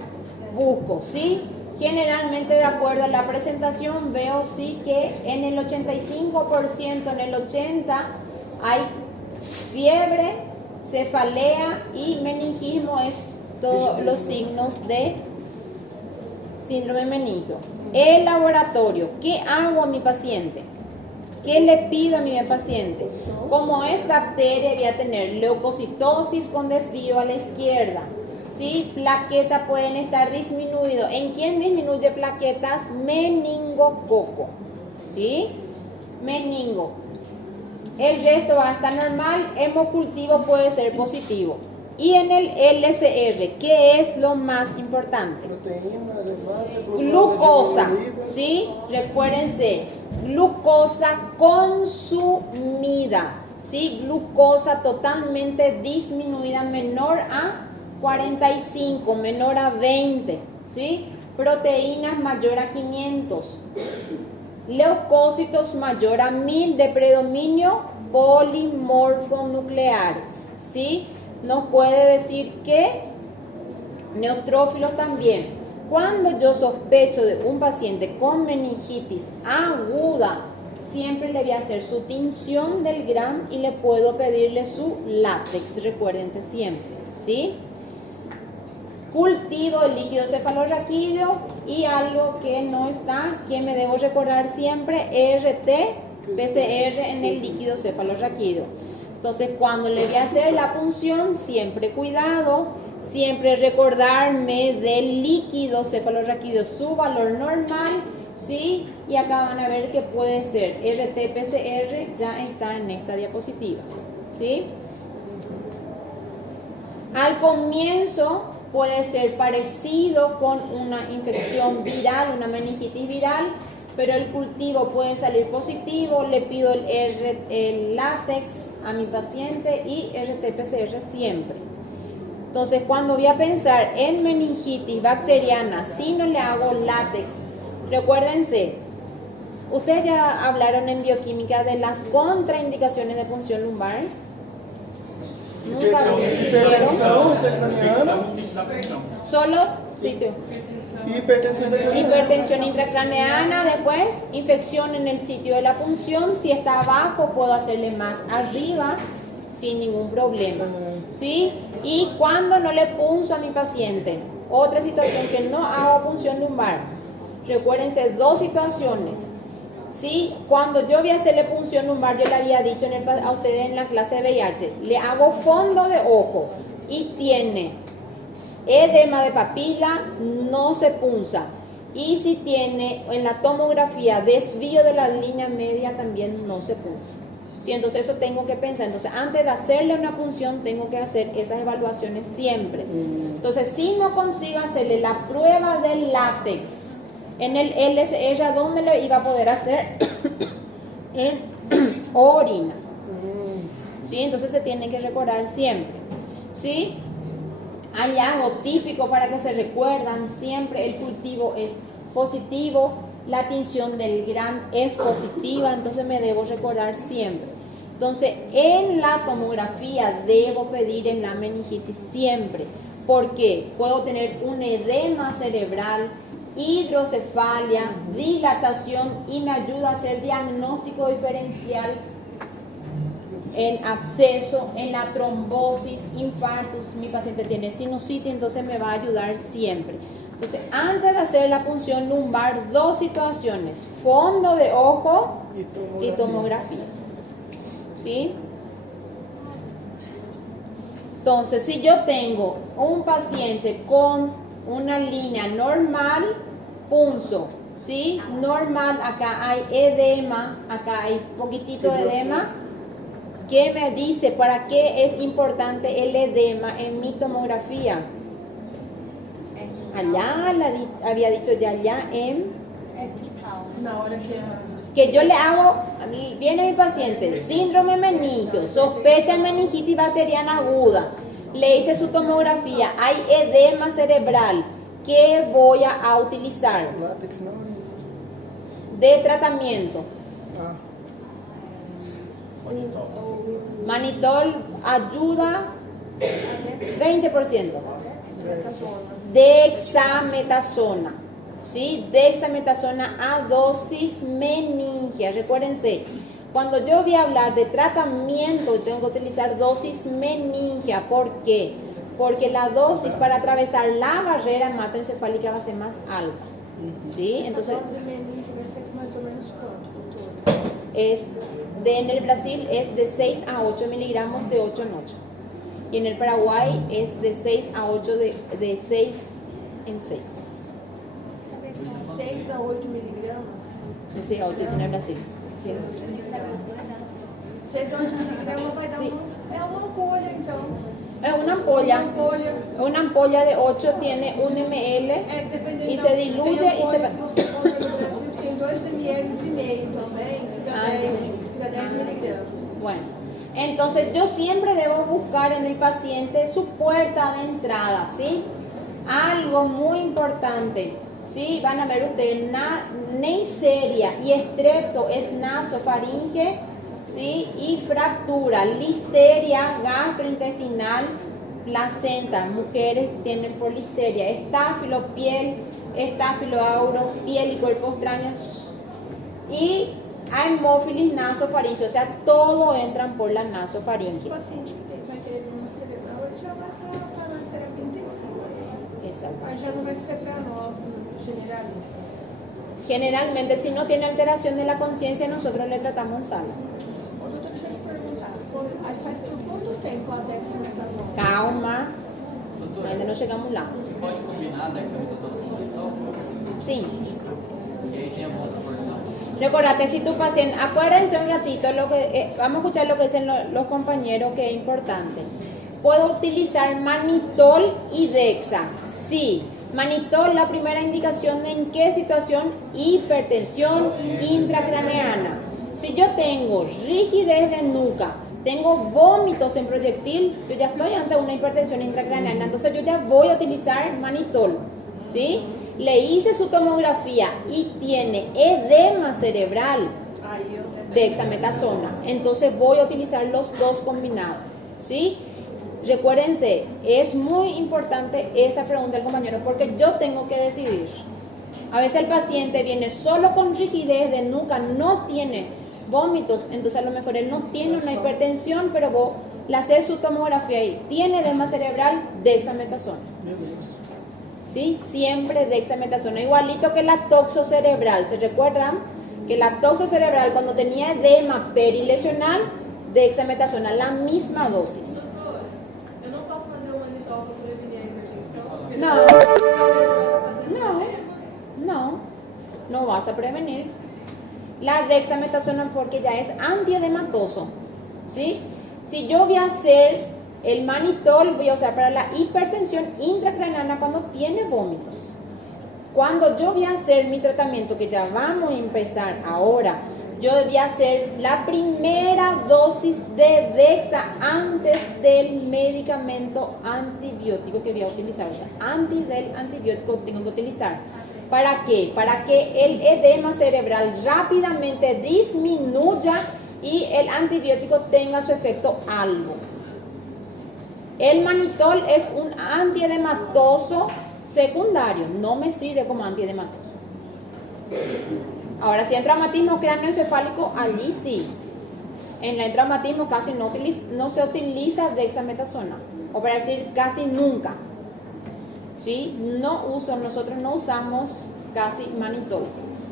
busco, ¿sí? Generalmente, de acuerdo a la presentación, veo, sí, que en el 85%, en el 80% hay fiebre, cefalea y meningismo, es todos los signos de síndrome meningio. El laboratorio, ¿qué hago a mi paciente? ¿Qué le pido a mi paciente? Como es bacteria, voy a tener leucocitosis con desvío a la izquierda. ¿Sí? Plaquetas pueden estar disminuidos. ¿En quién disminuye plaquetas? Meningococo. ¿Sí? Meningo. El resto va a estar normal. Hemocultivo puede ser positivo. Y en el LCR, ¿qué es lo más importante? Proteína, además, Glucosa. ¿Sí? Recuérdense. Glucosa consumida. ¿Sí? Glucosa totalmente disminuida, menor a 45, menor a 20, ¿sí? Proteínas mayor a 500, leucocitos mayor a 1000, de predominio polimorfonucleares, ¿sí? Nos puede decir que neutrófilos también. Cuando yo sospecho de un paciente con meningitis aguda, siempre le voy a hacer su tinción del Gram y le puedo pedirle su látex, recuérdense siempre, ¿sí? Cultivo del líquido cefalorraquídeo y algo que no está, que me debo recordar siempre, RT-PCR en el líquido cefalorraquídeo. Entonces, cuando le voy a hacer la punción, siempre cuidado, siempre recordarme del líquido cefalorraquídeo, su valor normal, ¿sí? Y acá van a ver que puede ser RT-PCR, ya está en esta diapositiva, ¿sí? Al comienzo puede ser parecido con una infección viral, una meningitis viral, pero el cultivo puede salir positivo. Le pido el látex a mi paciente y RT-PCR siempre. Entonces, cuando voy a pensar en meningitis bacteriana, si no le hago látex, recuérdense, ustedes ya hablaron en bioquímica de las contraindicaciones de punción lumbar. Nunca vieron. Solo sitio. Hipertensión intracraneana, después infección en el sitio de la punción. Si está abajo, puedo hacerle más arriba sin ningún problema, ¿sí? Y cuando no le punzo a mi paciente, otra situación que no hago punción lumbar, recuérdense dos situaciones. ¿Sí? Cuando yo voy a hacerle punción lumbar, yo le había dicho a ustedes en la clase de VIH, le hago fondo de ojo y tiene edema de papila, no se punza. Y si tiene en la tomografía desvío de la línea media, también no se punza. ¿Sí? Entonces eso tengo que pensar. Entonces antes de hacerle una punción, tengo que hacer esas evaluaciones siempre. Entonces si no consigo hacerle la prueba del látex, en el LCR, ¿dónde le iba a poder hacer? En orina. ¿Sí? Entonces se tiene que recordar siempre. ¿Sí? Hay algo típico para que se recuerdan siempre. El cultivo es positivo, la tinción del Gram es positiva, entonces me debo recordar siempre. Entonces en la tomografía debo pedir en la meningitis siempre, porque puedo tener un edema cerebral, hidrocefalia, dilatación y me ayuda a hacer diagnóstico diferencial en absceso, en la trombosis, infartos. Mi paciente tiene sinusitis, entonces me va a ayudar siempre. Entonces, antes de hacer la punción lumbar, dos situaciones: fondo de ojo y tomografía. ¿Sí? Entonces, si yo tengo un paciente con una línea normal, punzo, ¿sí? Normal, acá hay edema, acá hay poquitito de edema. ¿Qué me dice? ¿Para qué es importante el edema en mi tomografía? Allá había dicho ya en... Na hora Que yo le hago, viene mi paciente, síndrome meningio, sospecha de meningitis bacteriana aguda. le hice su tomografía, hay edema cerebral, ¿qué voy a utilizar? Látex não? De tratamiento. Ah, Manitol ayuda 20%. Dexametasona, ¿sí? Dexametasona a dosis meningia. Recuérdense, cuando yo voy a hablar de tratamiento, tengo que utilizar dosis meningia. ¿Por qué? Porque la dosis para atravesar la barrera hematoencefálica va a ser más alta, ¿sí? Entonces, Essa dose meninge vai ser mais ou menos quanto, doutora? en el Brasil es de 6 a 8 miligramos de 8 en 8. Y en el Paraguay es de 6 a 8 de 6 en 6. 6 a 8 miligramas. De 6 a 8 es en el Brasil. 6 a 8 miligramas vai dar Sim. uma ampolha, então. Es una ampolla. Ampolha. Una ampolla de 8 tiene 1 ml Dependendo y da- se diluye tem y se ampolha va. que você compra no Brasil, tem 2 ml e meio também, que dá Ah, 10, sim. que dá 10 miligramas. Bueno, entonces yo siempre debo buscar en el paciente su puerta de entrada, ¿sí? Algo muy importante, ¿sí? Van a ver ustedes, Neisseria y estrepto es nasofaringe, ¿sí? Y fractura, listeria gastrointestinal, placenta, mujeres tienen por listeria, estáfilo, piel, estáfilo auro, piel y cuerpo extraños, y hemófilis nasofaringe, o sea, todo entran por la Esse nasofaringe. paciente que vai ter edema cerebral, ele já vai para a terapia intensiva. Exacto. Aí já não vai ser para nós, generalistas. Generalmente, si no tiene alteración de la conciencia, nosotros le tratamos en sala. Ô, doutor, deixa eu te perguntar. Aí faz por quanto tempo a dexametasona? Calma, ainda no llegamos lá. Pode combinar a dexametasona com convenção? Sí. E aí tem a outra porção. Recordate, si tu paciente, acuérdense un ratito, vamos a escuchar lo que dicen los compañeros, que es importante. ¿Puedo utilizar manitol y dexa? Sí. Manitol, la primera indicación, ¿en qué situación? Hipertensión intracraneana. Si yo tengo rigidez de nuca, tengo vómitos en proyectil, yo ya estoy ante una hipertensión intracraneana, entonces yo ya voy a utilizar manitol, ¿sí? Le hice su tomografía y tiene edema cerebral, Aí eu dexametasona, entonces voy a utilizar los dos combinados, ¿sí? Recuérdense, es muy importante esa pregunta del compañero porque yo tengo que decidir. A veces el paciente viene solo con rigidez de nuca, no tiene vómitos, entonces a lo mejor él no tiene una hipertensión, pero vos le haces su tomografía y tiene edema cerebral, dexametasona. meu Deus. ¿Sí? Siempre dexametasona, igualito que la toxo cerebral. ¿Se recuerdan? Que la toxo cerebral cuando tenía edema perilesional, dexametasona, la misma dosis. Doutor, eu não posso fazer o manitol para prevenir a hipertensão? Porque Não. Não. No vas a prevenir. La dexametasona porque ya es antiedematoso, ¿sí? Si yo voy a hacer el manitol, voy a usar para la hipertensión intracraneana cuando tiene vómitos. Cuando yo voy a hacer mi tratamiento, que ya vamos a empezar ahora, yo debía hacer la primera dosis de dexa antes del medicamento antibiótico que voy a utilizar. O sea, antes del antibiótico tengo que utilizar. ¿Para qué? Para que el edema cerebral rápidamente disminuya y el antibiótico tenga su efecto algo. El manitol es un antiedematoso secundario, no me sirve como antiedematoso. Ahora, si hay traumatismo cráneoencefálico, allí sí. En el traumatismo casi no se utiliza dexametasona, o para decir casi nunca. ¿Sí? Nosotros no usamos casi manitol.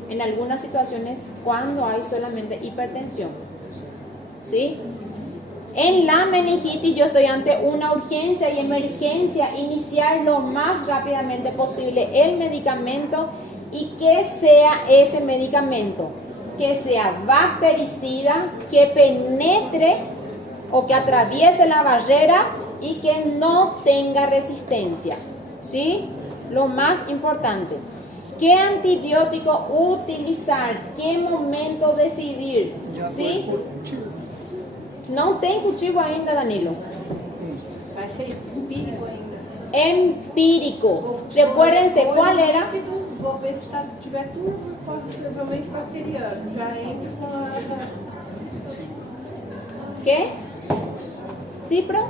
En algunas situaciones cuando hay solamente hipertensión. ¿Sí? En la meningitis yo estoy ante una urgencia y emergencia, iniciar lo más rápidamente posible el medicamento y que sea ese medicamento, que sea bactericida, que penetre o que atraviese la barrera y que no tenga resistencia. ¿Sí? Lo más importante, ¿qué antibiótico utilizar? ¿Qué momento decidir? ¿Sí? No tem cultivo ainda, Danilo. vai ser empírico ainda. Empírico. Recuérdense cuál era. Vou ver se tiver tudo possivelmente bacteriano. Já entra com a... ¿Qué? ¿Cipro?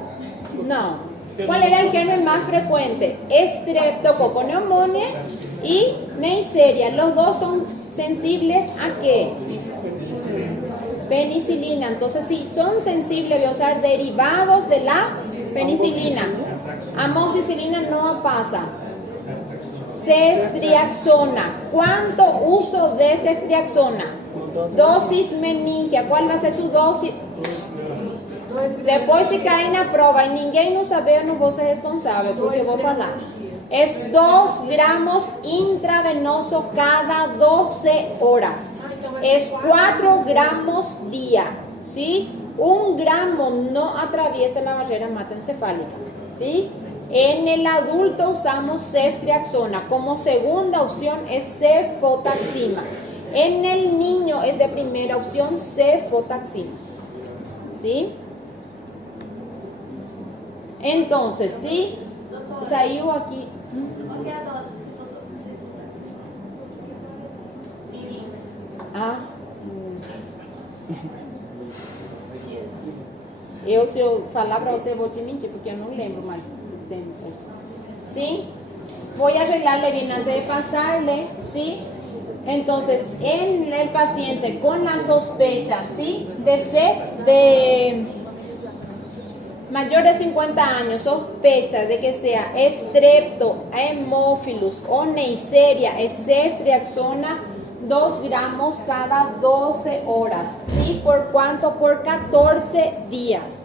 No. ¿Cuál era el germen más frecuente? Streptococcus pneumoniae y Neisseria. Los dos son sensibles ¿a qué? Penicilina. Entonces, si son sensibles, voy a usar derivados de la penicilina. Amoxicilina no pasa. Ceftriaxona. ¿Cuánto uso de ceftriaxona? Dosis meningia. ¿Cuál va a ser su dosis? Depois, se cair na prova e ninguém não saber, eu não vou ser responsável, porque eu vou falar. É 2 gramos intravenoso cada 12 horas. É 4 gramos dia. ¿Sí? 1 gramo no atraviesa la barrera hematoencefálica. ¿Sí? En el adulto usamos ceftriaxona. Como segunda opción es cefotaxima. En el niño es de primera opción cefotaxima. ¿Sí? Entonces, ¿sí? Saiu aqui. Qual que é a dose de Ah. Se eu falar para você, eu vou te mentir, porque eu não lembro mais tempos. ¿Sí? Voy a arreglarle bien antes de pasarle, ¿sí? Entonces, en el paciente con la sospecha, ¿sí? De mayor de 50 años, sospecha de que sea Strepto, Haemophilus o Neisseria, es ceftriaxona 2 gramos cada 12 horas. ¿Sí? ¿Por cuánto? Por 14 días.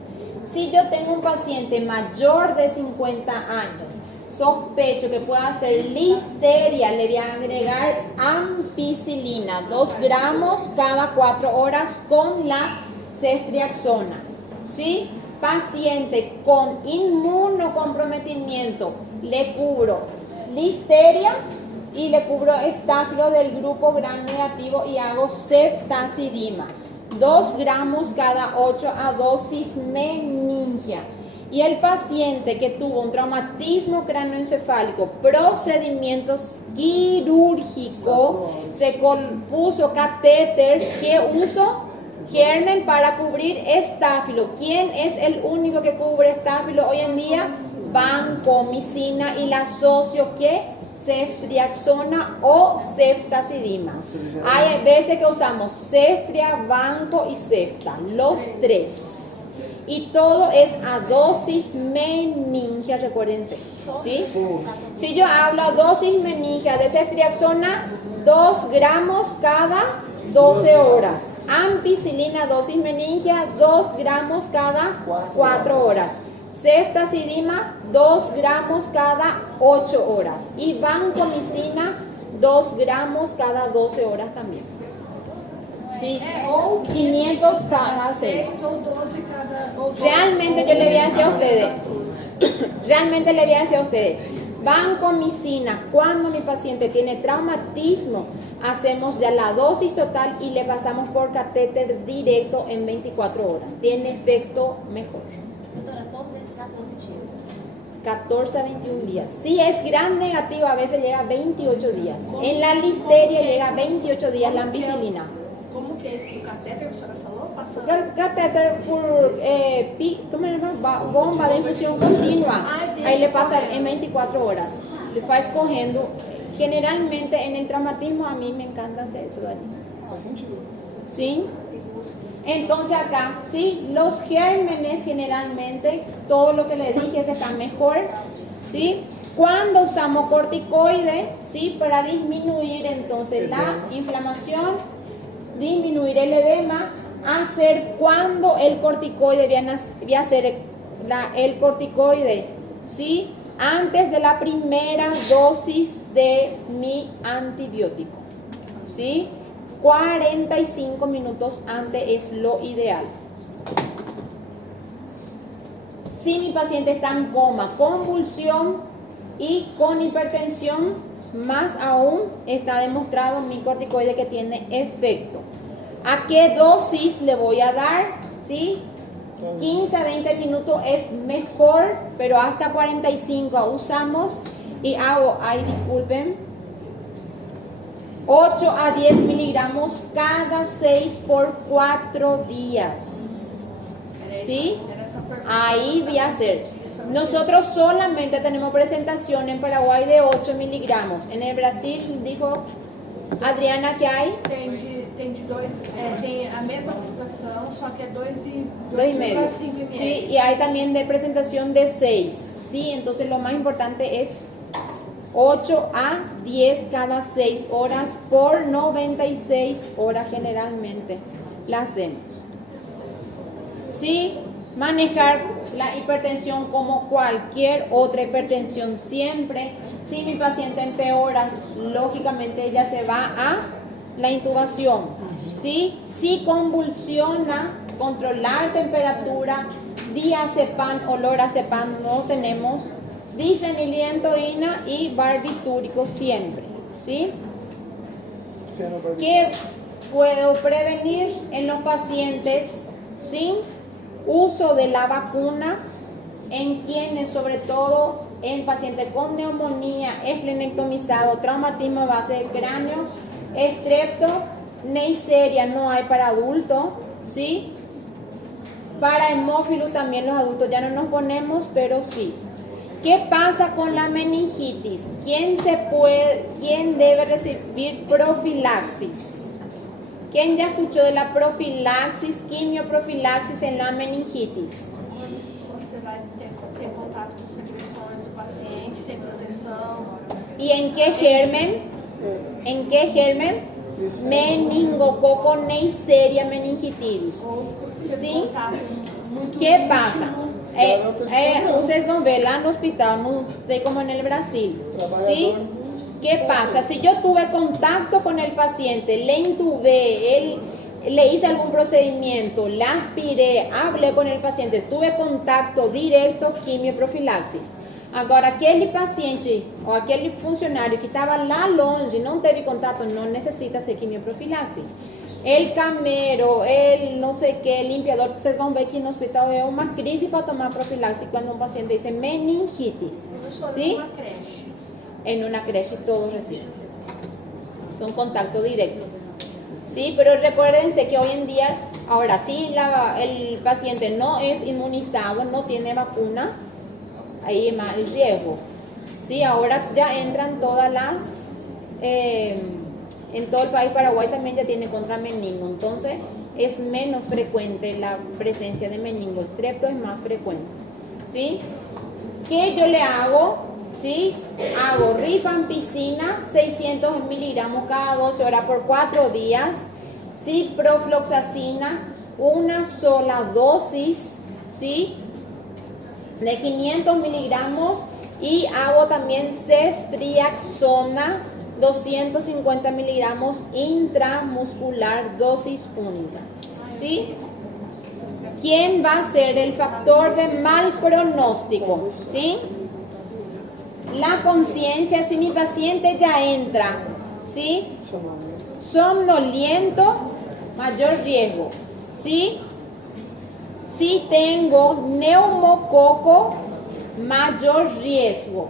Si yo tengo un paciente mayor de 50 años, sospecho que pueda ser listeria, le voy a agregar ampicilina, 2 gramos cada 4 horas con la ceftriaxona. ¿Sí? Paciente con inmunocomprometimiento, le cubro listeria y le cubro estáfilo del grupo gram negativo y hago ceftazidima. 2 gramos cada 8 a dosis meningia. Y el paciente que tuvo un traumatismo cráneoencefálico, procedimientos quirúrgico, se puso catéter, ¿qué uso? Germen para cubrir estáfilo. ¿Quién es el único que cubre estáfilo hoy en día? Vancomicina y la asocio ¿qué? Ceftriaxona o ceftazidima. Hay veces que usamos ceftra, vanco y cefta, los 3. Y todo es a dosis meningia, recuérdense. ¿Sí? Si yo hablo dosis meningia de ceftriaxona, 2 gramos cada 12 horas. Ampicilina, dosis meningia, 2 gramos cada 4 horas. Ceftazidima, 2 gramos cada 8 horas. Y vancomicina, 2 gramos cada 12 horas también. Sí, 500 cada 6. Realmente yo le voy a decir a ustedes, vancomicina, cuando mi paciente tiene traumatismo, hacemos ya la dosis total y le pasamos por catéter directo en 24 horas. Tiene efecto mejor. Doutora, todos esses 14 dias. 14 a 21 días. Si es gram negativo, a veces llega a 28 días. En la listeria llega a 28 días la ampicilina. Como que é esse catéter que a senhora falou? Passando... Catéter por ¿cómo se llama? Bomba de infusión continua. Ahí le pasa en 24 horas. Le va escogiendo. Generalmente en el traumatismo a mí me encanta hacer eso, Dani. ¿Sí? Entonces acá, ¿sí? Los gérmenes generalmente, todo lo que le dije se está mejor, ¿sí? Cuando usamos corticoide, ¿sí? Para disminuir entonces la inflamación, disminuir el edema, hacer cuando el corticoide, voy a hacer el corticoide, ¿sí? Antes de la primera dosis de mi antibiótico, ¿sí? 45 minutos antes es lo ideal. Si mi paciente está en coma, convulsión y con hipertensión, más aún está demostrado mi corticoide que tiene efecto. ¿A qué dosis le voy a dar? ¿Sí? 15 a 20 minutos es mejor, pero hasta 45 usamos y hago, ay disculpen, 8 a 10 miligramos cada 6 por 4 días. ¿Sí? Ahí voy a hacer. Nosotros solamente tenemos presentación en Paraguay de 8 miligramos. En el Brasil, dijo Adriana, que hay Tem de dois, tem a mesma aplicação, só que é 2,5 ml. Sí, y hay también de presentación de 6. Sí, entonces lo más importante es 8 a 10 cada 6 horas por 96 horas generalmente la hacemos. Sí, manejar la hipertensión como cualquier otra hipertensión siempre. Si mi paciente empeora, lógicamente ella se va a la intubación. ¿Sí? Si convulsiona, controlar temperatura, diazepam, olorazepam no tenemos, difenilidoína y barbitúrico siempre. ¿Sí? ¿Qué puedo prevenir en los pacientes sin uso de la vacuna? En quienes, sobre todo en pacientes con neumonía, esplenectomizado, traumatismo a base de cráneo, estrepto, Neisseria no hay para adulto, ¿sí? Para hemófilo también los adultos ya no nos ponemos, pero sí. ¿Qué pasa con la meningitis? ¿Quién debe recibir profilaxis? ¿Quién ya escuchó de la profilaxis, quimioprofilaxis en la meningitis? Você vai ter contato com secreções do paciente, sem proteção. ¿Y en qué germen? ¿En qué germen? Meningococo Neisseria meningitidis. ¿Sí? ¿Qué pasa? Ustedes van a ver lá no hospital, no sé como en el Brasil. ¿Sí? ¿Qué pasa? Si yo tuve contacto con el paciente, le intubé, le hice algún procedimiento, la aspiré, hablé con el paciente, tuve contacto directo, quimioprofilaxis. Agora, aquele paciente ou aquele funcionário que estava lá longe, não teve contato, não necessita ser quimioprofilaxis. El camero, el no sé qué, limpiador, vocês vão ver que no hospital é uma crise para tomar profilaxis quando um paciente dice meningitis. ¿Sí? En una creche todos reciben. Son contacto directo. Sí, pero recuérdense que hoy en día, ahora sí, el paciente no es inmunizado, no tiene vacuna, ahí es más el riesgo. Sí, ahora ya entran todas las, en todo el país, Paraguay también ya tiene contra meningo, entonces es menos frecuente la presencia de meningo, estrepto es más frecuente. ¿Sí? ¿Qué yo le hago? ¿Sí? Hago rifampicina, 600 miligramos cada 12 horas por 4 días, ciprofloxacina, una sola dosis, ¿sí? De 500 miligramos, y hago también ceftriaxona, 250 miligramos intramuscular, dosis única. ¿Sí? ¿Quién va a ser el factor de mal pronóstico? ¿Sí? La conciencia, si mi paciente ya entra, ¿sí? Somnoliento, mayor riesgo, ¿sí? Si tengo neumococo, mayor riesgo.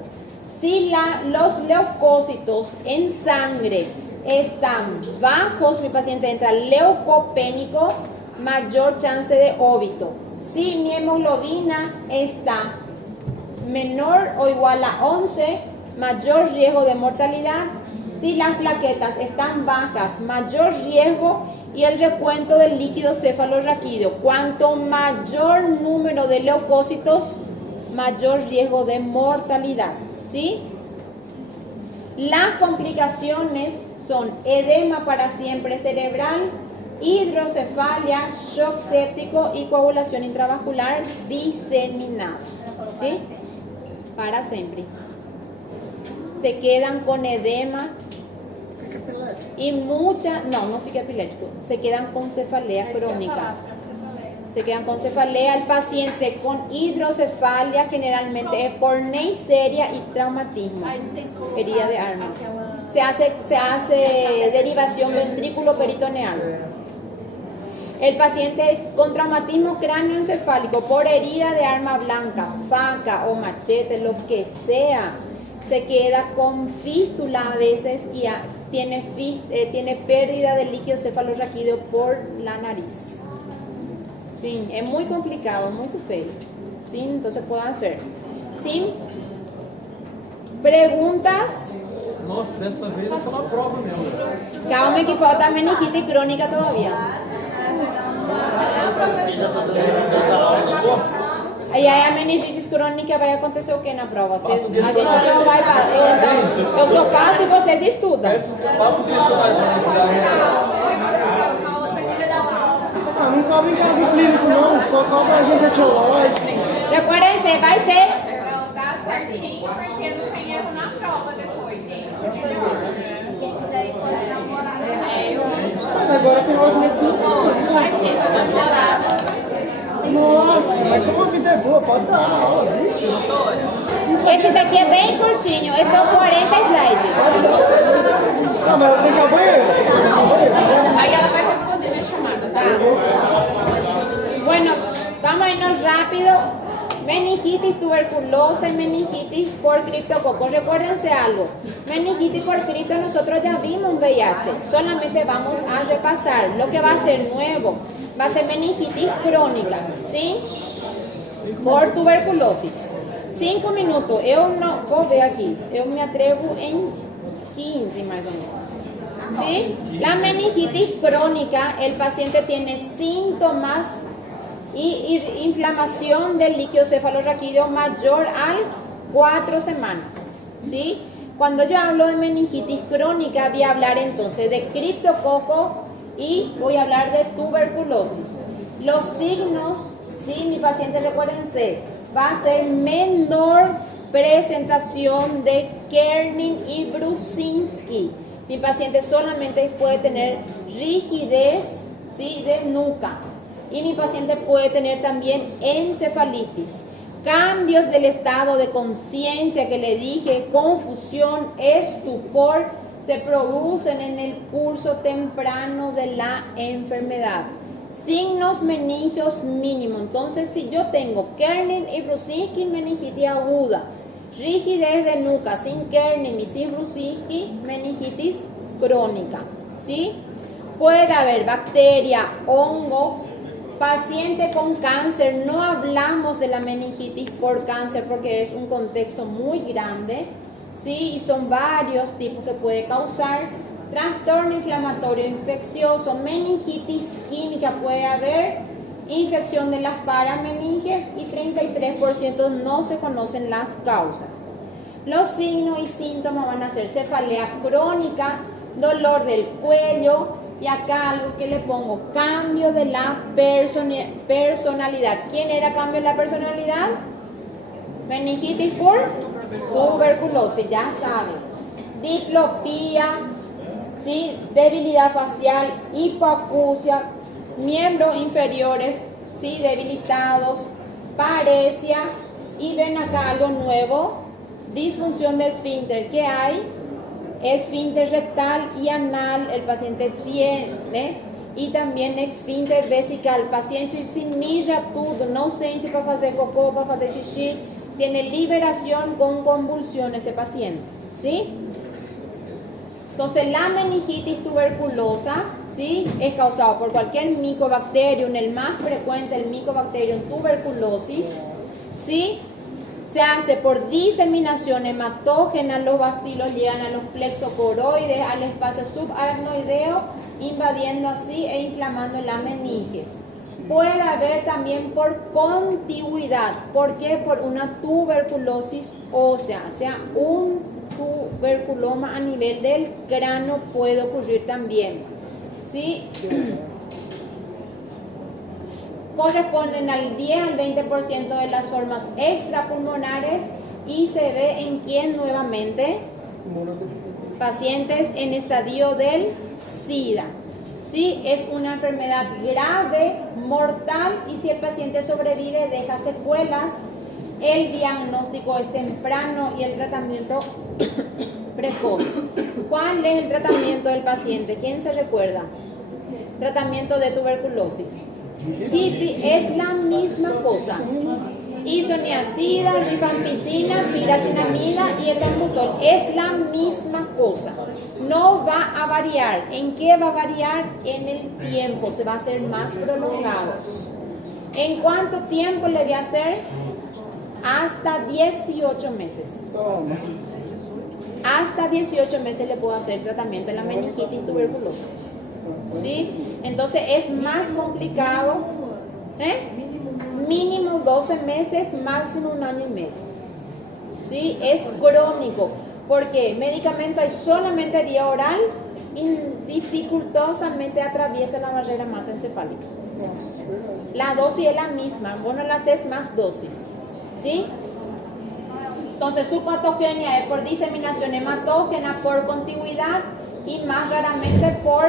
Si los leucocitos en sangre están bajos, mi paciente entra leucopénico, mayor chance de óbito. Si mi hemoglobina está menor o igual a 11, mayor riesgo de mortalidad. Si las plaquetas están bajas, mayor riesgo. Y el recuento del líquido cefalorraquídeo. Cuanto mayor número de leucocitos, mayor riesgo de mortalidad. ¿Sí? Las complicaciones son edema para siempre cerebral, hidrocefalia, shock séptico y coagulación intravascular diseminada. ¿Sí? Para siempre. Se quedan con edema y mucha, no fica epiléptico, se quedan con cefalea crónica. Se quedan con cefalea. El paciente con hidrocefalia generalmente es por Neisseria y traumatismo, herida de arma. Se hace derivación ventrículo peritoneal. El paciente con traumatismo cráneoencefálico por herida de arma blanca, faca o machete, lo que sea, se queda con fístula a veces y tiene pérdida de líquido cefalorraquídeo por la nariz. Sí, es muy complicado, muy feo. Sí, entonces pueden hacer. ¿Sí? ¿Preguntas? Nossa, dessa vez é só uma prova mesmo. Calma que falta meningite crónica todavía. Aí a meningite crônica vai acontecer o que na prova? A gente só vai eu só passo e vocês estudam. Passa o que estudar. Ah, não cobra em caso clínico não, só cobra agente etiológico. Recuérdense, vai ser Não dá certinho porque não tem erro na prova depois, gente. Quem quiser ir pode dar uma olhada. Mas agora tem uma medicina. Nossa, mas como a vida é boa, pode dar aula, vixe. esse daqui é bem curtinho, é só 40 slides. Não, mas tem que ir ao banheiro. Aí ela vai responder minha chamada, tá? Bueno, vamos a irnos rápido. Meningitis, tuberculosis, meningitis por criptococo. Recuérdense algo. Meningitis por cripto nosotros ya vimos un VIH. Solamente vamos a repasar. Lo que va a ser nuevo va a ser meningitis crónica, ¿sí? Por tuberculosis. 5 minutos. Eu não vou ver aqui. Eu me atrevo em 15 más o menos. ¿Sí? La meningitis crónica, el paciente tiene síntomas y inflamación del líquido cefalorraquídeo mayor a 4 semanas. ¿Sí? Cuando yo hablo de meningitis crónica, voy a hablar entonces de criptococo y voy a hablar de tuberculosis. Los signos, ¿sí? Mi paciente, recuérdense, va a ser menor presentación de Kernin y Brusinski. Mi paciente solamente puede tener rigidez, ¿sí? De nuca. Y mi paciente puede tener también encefalitis. Cambios del estado de conciencia que le dije, confusión, estupor, se producen en el curso temprano de la enfermedad. Signos meningios mínimo. Entonces, si yo tengo Kernin y Brusinski, meningitis aguda, rigidez de nuca sin Kernin y sin Brusinski, meningitis crónica, ¿sí? Puede haber bacteria, hongo. Paciente con cáncer, no hablamos de la meningitis por cáncer porque es un contexto muy grande, ¿sí? Y son varios tipos que puede causar. Trastorno inflamatorio infeccioso, meningitis química, puede haber infección de las parameninges y 33% no se conocen las causas. Los signos y síntomas van a ser cefalea crónica, dolor del cuello. Y acá algo que le pongo, cambio de la personalidad. ¿Quién era cambio de la personalidad? Meningitis por tuberculosis, ya saben. Diplopía, ¿sí? Debilidad facial, hipoacusia, miembros inferiores, ¿sí? Debilitados, paresia. Y ven acá algo nuevo, disfunción de esfínter. ¿Qué hay? Esfínter rectal y anal el paciente tiene, y también esfínter vesical. Paciente sin mija tudo, no sente para hacer cocô, para hacer xixi, tiene liberación con convulsión ese paciente, ¿sí? Entonces la meningitis tuberculosa, ¿sí? Es causada por cualquier Mycobacterium, el más frecuente, el Mycobacterium tuberculosis, ¿sí? Se hace por diseminación hematógena, los bacilos llegan a los plexocoroides, al espacio subaracnoideo, invadiendo así e inflamando la meninges. Puede haber también por contigüidad. ¿Por qué? Por una tuberculosis ósea, o sea, un tuberculoma a nivel del cráneo puede ocurrir también, ¿sí? Corresponden al 10 al 20% de las formas extrapulmonares y se ve en quién nuevamente, pacientes en estadio del SIDA. Sí, es una enfermedad grave, mortal, y si el paciente sobrevive deja secuelas. El diagnóstico es temprano y el tratamiento precoz. ¿Cuál es el tratamiento del paciente? ¿Quién se recuerda? tratamiento de tuberculosis. HIPI es la misma cosa. Isoniazida, rifampicina, piracinamida y etambutol es la misma cosa. No va a variar. ¿En qué va a variar? En el tiempo. Se va a hacer más prolongado. ¿En cuánto tiempo le voy a hacer? Hasta 18 meses. Toma. Hasta 18 meses le puedo hacer tratamiento de la meningitis tuberculosa. ¿Sí? Entonces es más complicado. Mínimo 12 meses, máximo 1 año y medio. ¿Sí? Es crónico. Porque medicamento hay solamente vía oral y dificultosamente atraviesa la barrera hematoencefálica. La dosis es la misma, vos no le haces más dosis. ¿Sí? Entonces su patogenia es por diseminación hematógena, por contigüidad y más raramente por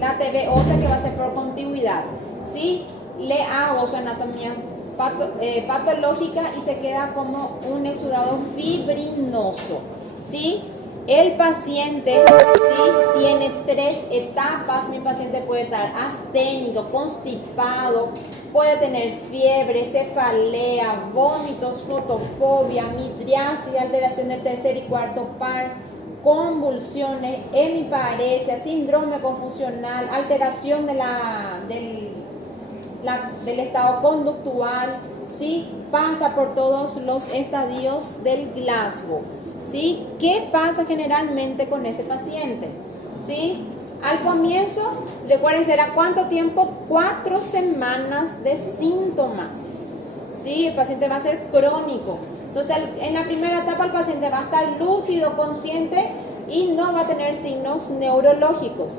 la TB ósea, que va a ser por contigüidad. ¿Sí? Le hago su anatomía patológica y se queda como un exudado fibrinoso. ¿Sí? El paciente, ¿sí?, tiene 3 etapas. Mi paciente puede estar asténico, constipado, puede tener fiebre, cefalea, vómitos, fotofobia, midriasis, alteración del tercer y cuarto par, convulsiones, hemiparesia, síndrome confusional, alteración de del estado conductual, ¿sí? Pasa por todos los estadios del Glasgow. ¿Sí? ¿Qué pasa generalmente con ese paciente? ¿Sí? Al comienzo, recuerden, ¿será cuánto tiempo? 4 semanas de síntomas. ¿Sí? El paciente va a ser crónico. Entonces, en la primera etapa el paciente va a estar lúcido, consciente y no va a tener signos neurológicos.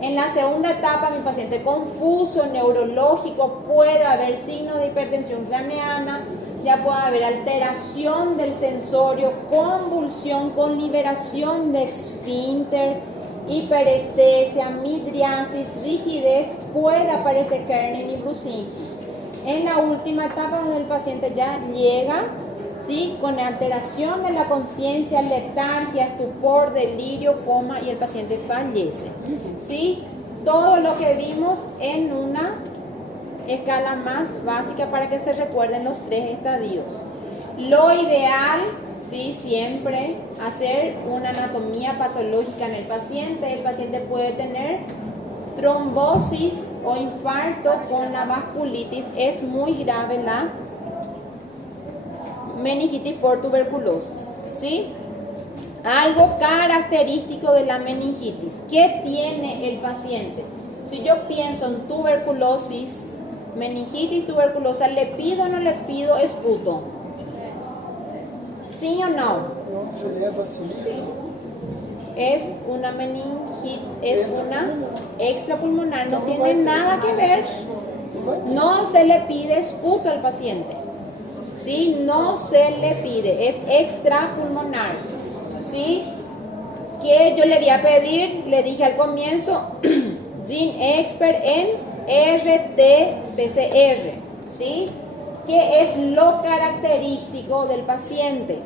En la segunda etapa, mi paciente confuso, neurológico, puede haber signos de hipertensión craneana, ya puede haber alteración del sensorio, convulsión con liberación de esfínter, hiperestesia, midriasis, rigidez, puede aparecer Kerner y brucin. En la última etapa, donde el paciente ya llega, ¿sí?, con alteración de la conciencia, letargia, estupor, delirio, coma, y el paciente fallece. ¿Sí? Todo lo que vimos en una escala más básica para que se recuerden los 3 estadios. Lo ideal, ¿sí?, siempre hacer una anatomía patológica en el paciente. El paciente puede tener trombosis o infarto con la vasculitis. Es muy grave la meningitis por tuberculosis. ¿Sí? Algo característico de la meningitis. ¿Qué tiene el paciente? Si yo pienso en tuberculosis, meningitis tuberculosa, ¿le pido o no le pido esputo? ¿Sí o no? No, sería así. Es una meningitis, es una extrapulmonar, no tiene nada que ver. No se le pide esputo al paciente. ¿Sí? No se le pide, es extrapulmonar. ¿Sí? Que yo le voy a pedir, le dije al comienzo, Gene Expert en RT-PCR. ¿Sí? ¿Qué es lo característico del paciente?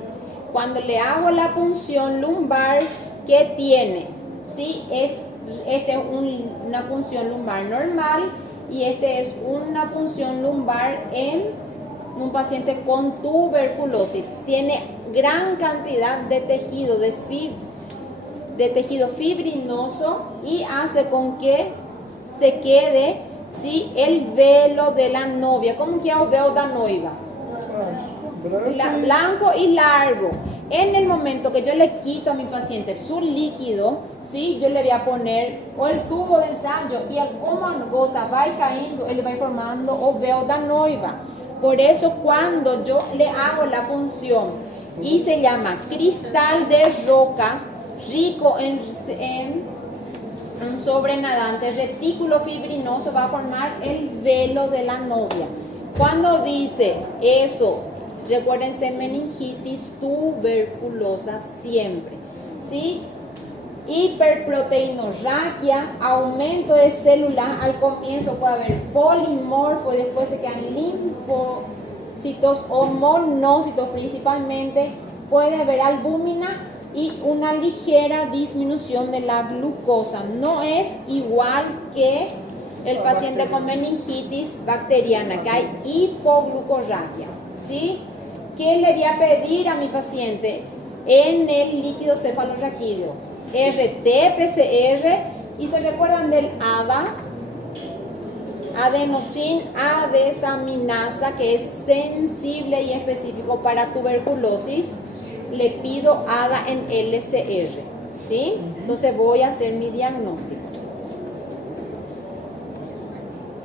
Cuando le hago la punción lumbar, ¿qué tiene? ¿Sí? Este es una punción lumbar normal y este es una punción lumbar en un paciente con tuberculosis. Tiene gran cantidad de tejido, de tejido fibrinoso, y hace con que se quede, ¿sí?, el velo de la novia. ¿Cómo que es el velo de la noiva? Blanco y largo. En el momento que yo le quito a mi paciente su líquido, ¿sí?, yo le voy a poner o el tubo de ensayo, y como a gota va cayendo, él va formando o velo da noiva. Por eso cuando yo le hago la punción y se llama cristal de roca, rico en un sobrenadante retículo fibrinoso, va a formar el velo de la novia. Cuando dice eso, recuérdense, meningitis tuberculosa siempre. ¿Sí? Hiperproteinorraquia, aumento de células. Al comienzo puede haber polimorfo y después se quedan linfocitos o monocitos principalmente. Puede haber albúmina y una ligera disminución de la glucosa. No es igual que el paciente con meningitis bacteriana, que hay hipoglucorragia, ¿sí? ¿Qué le voy a pedir a mi paciente en el líquido cefalorraquídeo? RT-PCR, y se recuerdan del ADA, adenosín A desaminasa, que es sensible y específico para tuberculosis. Le pido ADA en LCR, ¿sí? Entonces voy a hacer mi diagnóstico.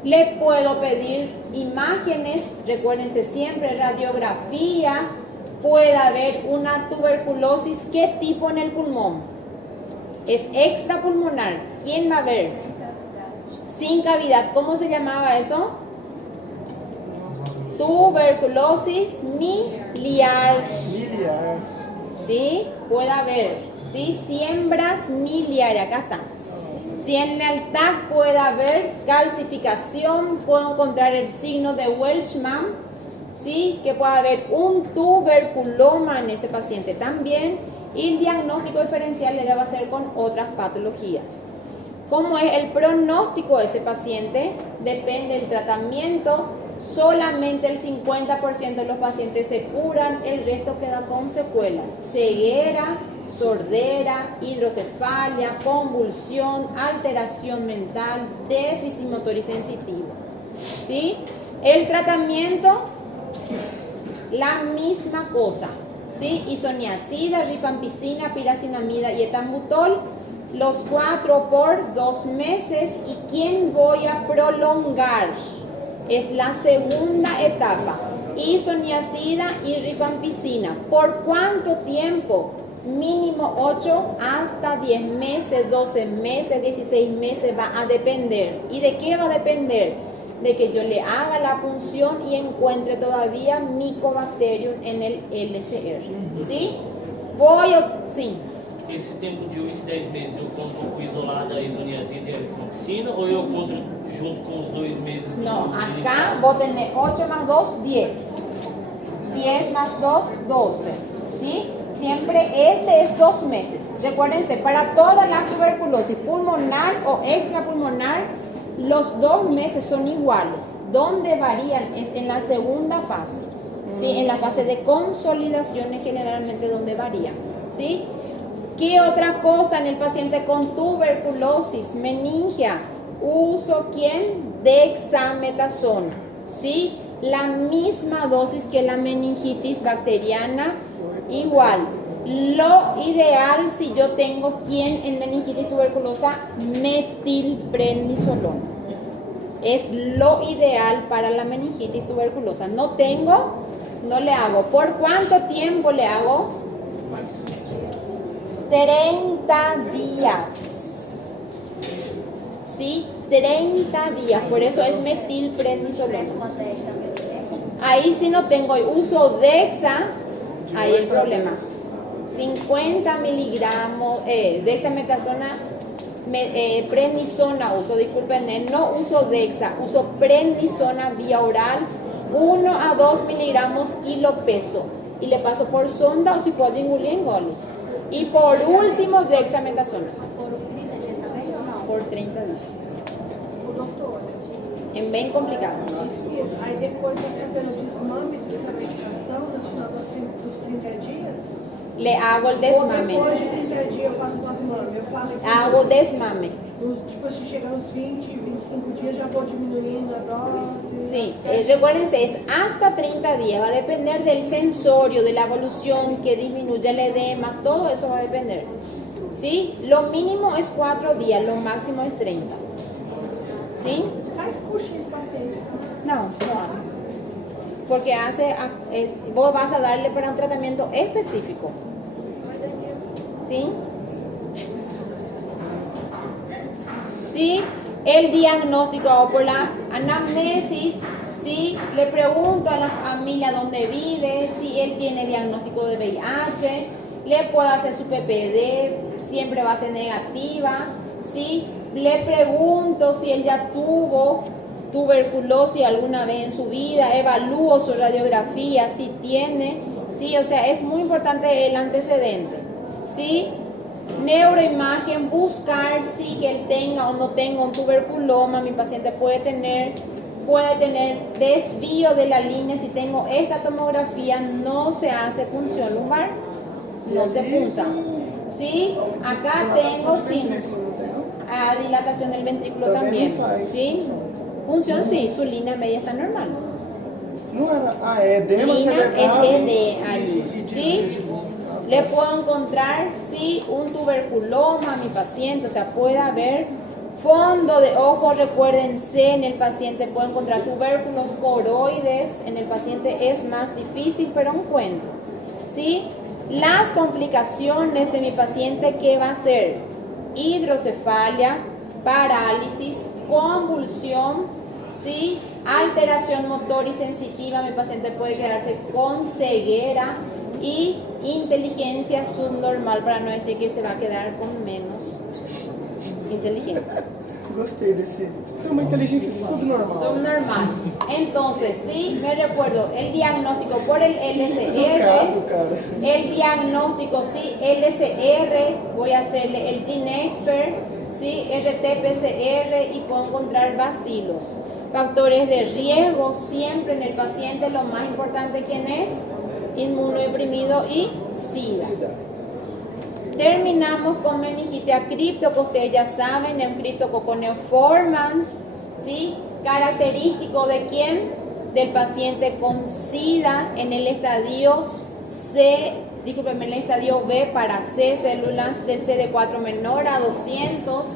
Le puedo pedir imágenes, recuérdense siempre, radiografía. Puede haber una tuberculosis, ¿qué tipo en el pulmón? Es extrapulmonar. ¿Quién va a ver? Sin cavidad. ¿Cómo se llamaba eso? Tuberculosis miliar. Miliar. ¿Sí? Puede haber. ¿Sí? Siembras miliares. Acá está. Si en el TAC puede haber calcificación, puedo encontrar el signo de Welchman, ¿sí? Que puede haber un tuberculoma en ese paciente también, y el diagnóstico diferencial le debe hacer con otras patologías. ¿Cómo es el pronóstico de ese paciente? Depende del tratamiento. Solamente el 50% de los pacientes se curan, el resto queda con secuelas: ceguera, sordera, hidrocefalia, convulsión, alteración mental, déficit motor y sensitivo. ¿Sí? El tratamiento, la misma cosa. ¿Sí? Isoniazida, rifampicina, piracinamida y etambutol, los 4 por 2 meses. ¿Y quién voy a prolongar? Es la segunda etapa. Isoniazida y rifampicina. ¿Por cuánto tiempo? Mínimo 8 hasta 10 meses, 12 meses, 16 meses, va a depender. ¿Y de qué va a depender? De que yo le haga la punción y encuentre todavía Mycobacterium en el LCR. ¿Sí? Sim. Esse tempo de 8 e 10 meses eu conto isolada a isoniazida e a rifampicina, ou eu conto junto com os 2 meses? No, acá vos tenés 8 más 2, 10. 10 más 2, 12. ¿Sí? Siempre este es 2 meses. Recuérdense, para toda la tuberculosis pulmonar o extrapulmonar, los 2 meses son iguales. Donde varían es en la segunda fase. ¿Sí? En la fase de consolidación es generalmente donde varían. ¿Sí? ¿Qué otra cosa en el paciente con tuberculosis meningia? Uso, ¿quién? Dexametasona. ¿Sí? La misma dosis que la meningitis bacteriana, igual. Lo ideal, si yo tengo, ¿quién en meningitis tuberculosa? Metilprednisolona. Es lo ideal para la meningitis tuberculosa. No tengo, no le hago. ¿Por cuánto tiempo le hago? 30 días. ¿Sí? 30 días. Por eso es metilprednisolona. Ahí sí no tengo, uso Dexa, ahí el problema. 50 miligramos, dexametasona, prednisona uso, disculpen, no uso Dexa, uso prednisona vía oral, 1 a 2 miligramos kilo peso. Y le paso por sonda o si puedo engolir. Y por último, dexametasona. Por 30 días. É bem complicado. Aí depois vai fazer o desmame dessa medicação no final dos 30 dias? Le hago el desmame. Ou depois de 30 dias eu faço o desmame? Eu faço assim, Hago o desmame. Tipo, se chegar nos 20, 25 dias já vou diminuindo a dose. Sí, recuérdense, es hasta 30 días. Va a depender del sensorio, de la evolución, que disminuya el edema, todo eso va a depender. ¿Sí? Lo mínimo es 4 días, lo máximo es 30. ¿Sí? Faz coxinha esse paciente. No, no hace. Porque vos vas a darle para un tratamiento específico. ¿Sí? ¿Sí? El diagnóstico hago por la anamnesis. ¿Sí? Le pregunto a la familia dónde vive, si él tiene diagnóstico de VIH, le puedo hacer su PPD, siempre va a ser negativa. ¿Sí? Le pregunto si él ya tuvo tuberculosis alguna vez en su vida, evalúo su radiografía, si tiene, ¿sí? O sea, es muy importante el antecedente, ¿sí? Neuroimagen, buscar si que él tenga o no tenga un tuberculoma. Mi paciente puede tener desvío de la línea. Si tengo esta tomografía, no se hace punción lumbar, no se punza. ¿Sí? Acá tengo sinus. Dilatación del ventrículo también. ¿Sí? Punción sí, su línea media está normal. Não era. Edema Línea cerebral. es ED ahí. ¿Sí? Le puedo encontrar, sí, un tuberculoma a mi paciente, o sea, puede haber fondo de ojo, recuérdense, en el paciente puedo encontrar tubérculos coroides, en el paciente es más difícil, pero encuentro, ¿sí? Las complicaciones de mi paciente, ¿qué va a ser? Hidrocefalia, parálisis, convulsión, ¿sí? Alteración motor y sensitiva, mi paciente puede quedarse con ceguera y inteligencia subnormal, para no decir que se va a quedar con menos inteligencia. Gostei desse. Tem uma inteligência subnormal. Subnormal. Entonces, sí, me recuerdo el diagnóstico por el LCR. Educado, cara. El diagnóstico, sí, LCR, voy a hacerle el GeneXpert, sí, RT-PCR y puedo encontrar bacilos. Factores de riesgo, siempre en el paciente lo más importante, ¿quién es? Inmunodeprimido y SIDA. Terminamos con meningitis a cripto, que ustedes ya saben, es un criptococo neoformans, ¿sí? Característico de quién? Del paciente con SIDA en el estadio C, discúlpenme, en el estadio B para C, células del CD4 menor a 200.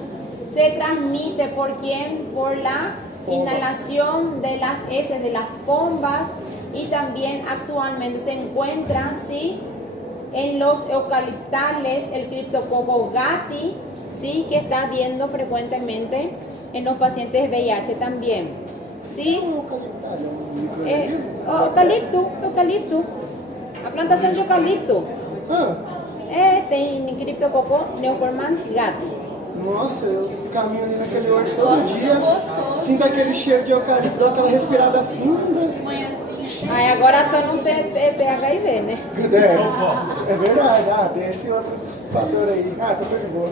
Se transmite por quién? Por la inhalación de las heces de las pombas, y también actualmente se encuentra, ¿sí?, en los eucaliptales el criptococo Gatti, ¿sí?, que está viendo frecuentemente en los pacientes VIH también, ¿sí? Eucalipto, a plantación de eucalipto. Tem criptococo neoformans Gatti. Nossa, eu caminho ali naquele horto todo dia, sinto aquele cheiro de eucalipto, dou aquela respirada funda. Ai, agora só não tem HIV, né? É verdade, tem esse outro fator aí. Tô de boa.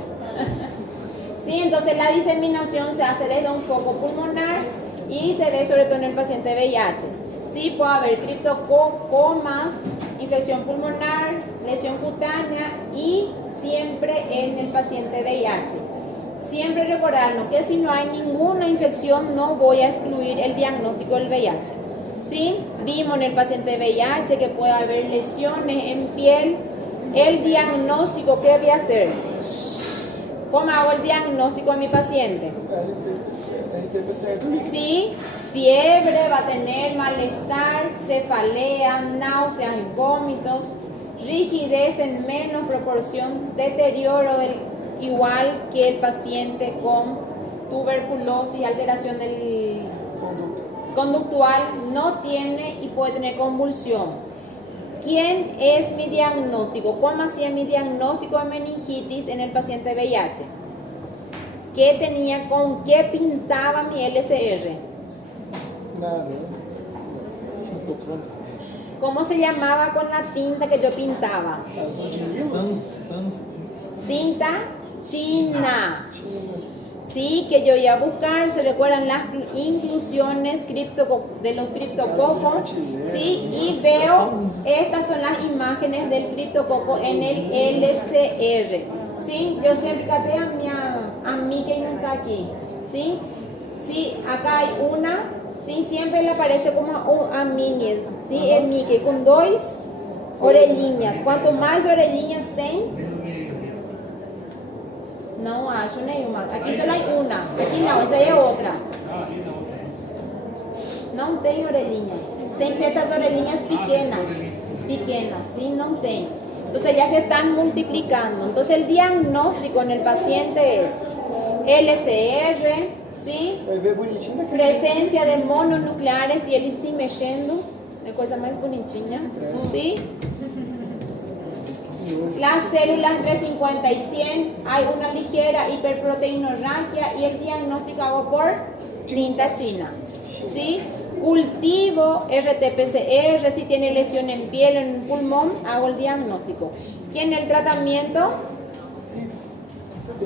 Sí, entonces la diseminación se hace desde un foco pulmonar y se ve sobre todo en el paciente VIH. Sí, puede haber criptococomas, infección pulmonar, lesión cutánea y siempre en el paciente VIH. Siempre recordarnos que si no hay ninguna infección no voy a excluir el diagnóstico del VIH. ¿Sí? Vimos en el paciente VIH que puede haber lesiones en piel. El diagnóstico, ¿qué voy a hacer? ¿Cómo hago el diagnóstico a mi paciente? Sí, fiebre, va a tener malestar, cefalea, náuseas y vómitos, rigidez en menos proporción, deterioro igual que el paciente con tuberculosis, alteración del conductual, no tiene y puede tener convulsión. ¿Quién es mi diagnóstico? ¿Cómo hacía mi diagnóstico de meningitis en el paciente VIH? ¿Qué tenía, con qué pintaba mi LCR? Nada. ¿Cómo se llamaba con la tinta que yo pintaba? Tinta china. Sí, que yo iba a buscar, se recuerdan las inclusiones de los criptococos, sí, y veo, estas son las imágenes del criptococo en el LCR, sí, yo siempre caté a mí que no está aquí, sí, sí, acá hay una, sí, siempre le aparece como a Minnie, sí, el Mickey, con dos orelhinhas, cuanto más orelhinhas tem, não acho nenhuma. Aqui só hay una. Aqui não, essa aí é outra. Não tem orelhinhas. Tem que ser essas orelhinhas pequenas. Pequenas, ¿sí? No tem. Entonces ya se están multiplicando. Entonces el diagnóstico en el paciente es LCR, ¿sí? Presencia de mononucleares y ele se mexendo. É coisa mais bonitinha. ¿Sí? Las células entre 50 y 100, hay una ligera hiperproteinorragia y el diagnóstico hago por tinta china. ¿Sí? Cultivo RT-PCR, si tiene lesión en piel o en pulmón, hago el diagnóstico. ¿Quién el tratamiento?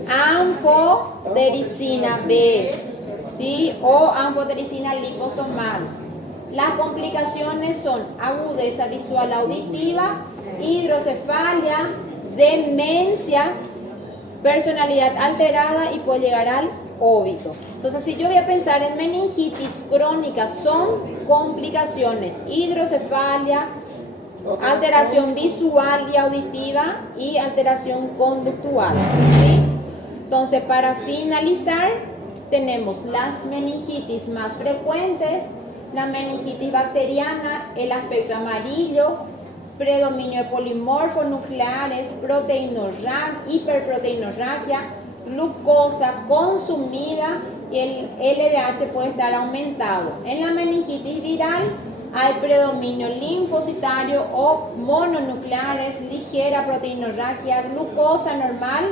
anfotericina B, ¿sí? O anfotericina liposomal. Las complicaciones son agudeza visual auditiva, hidrocefalia, demencia, personalidad alterada y puede llegar al óbito. Entonces, si yo voy a pensar en meningitis crónica, son complicaciones: hidrocefalia, alteración visual y auditiva y alteración conductual, ¿sí? Entonces, para finalizar, tenemos las meningitis más frecuentes: la meningitis bacteriana, el aspecto amarillo, predominio de polimorfos nucleares, hiperproteinorragia, glucosa consumida y el LDH puede estar aumentado. En la meningitis viral hay predominio linfocitario o mononucleares, ligera proteinorragia, glucosa normal,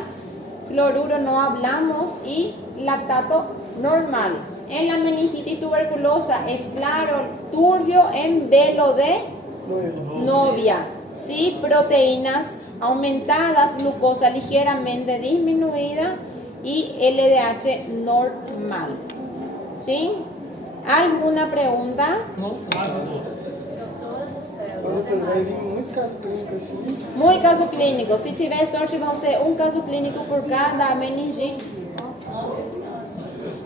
cloruro no hablamos y lactato normal. En la meningitis tuberculosa es claro, turbio en velo de novia, ¿sí? Proteínas aumentadas, glucosa ligeramente disminuida y LDH normal, ¿sí? ¿Alguna pregunta? Quase todas. Mas doutor, vai vir muito caso clínico assim. Muy caso clínico. Si tiver sorte, vão ser um caso clínico por cada meningite.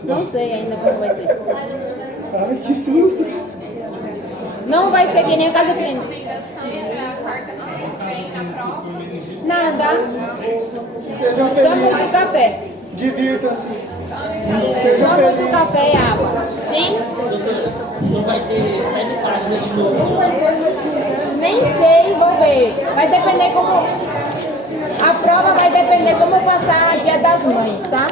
Não sei ainda como vai ser. Ai, que susto! Não vai ser que nem o caso clínico. Recomendação para quarta-feira que vem na prova. Nada. Sejam Só felizes. muito café. Divirtam-se. Só muito café e água. Sim? Doutora, não vai ter 7 páginas de novo. Nem sei, vou ver. Vai depender como. A prova vai depender como passar a Dia das Mães, tá?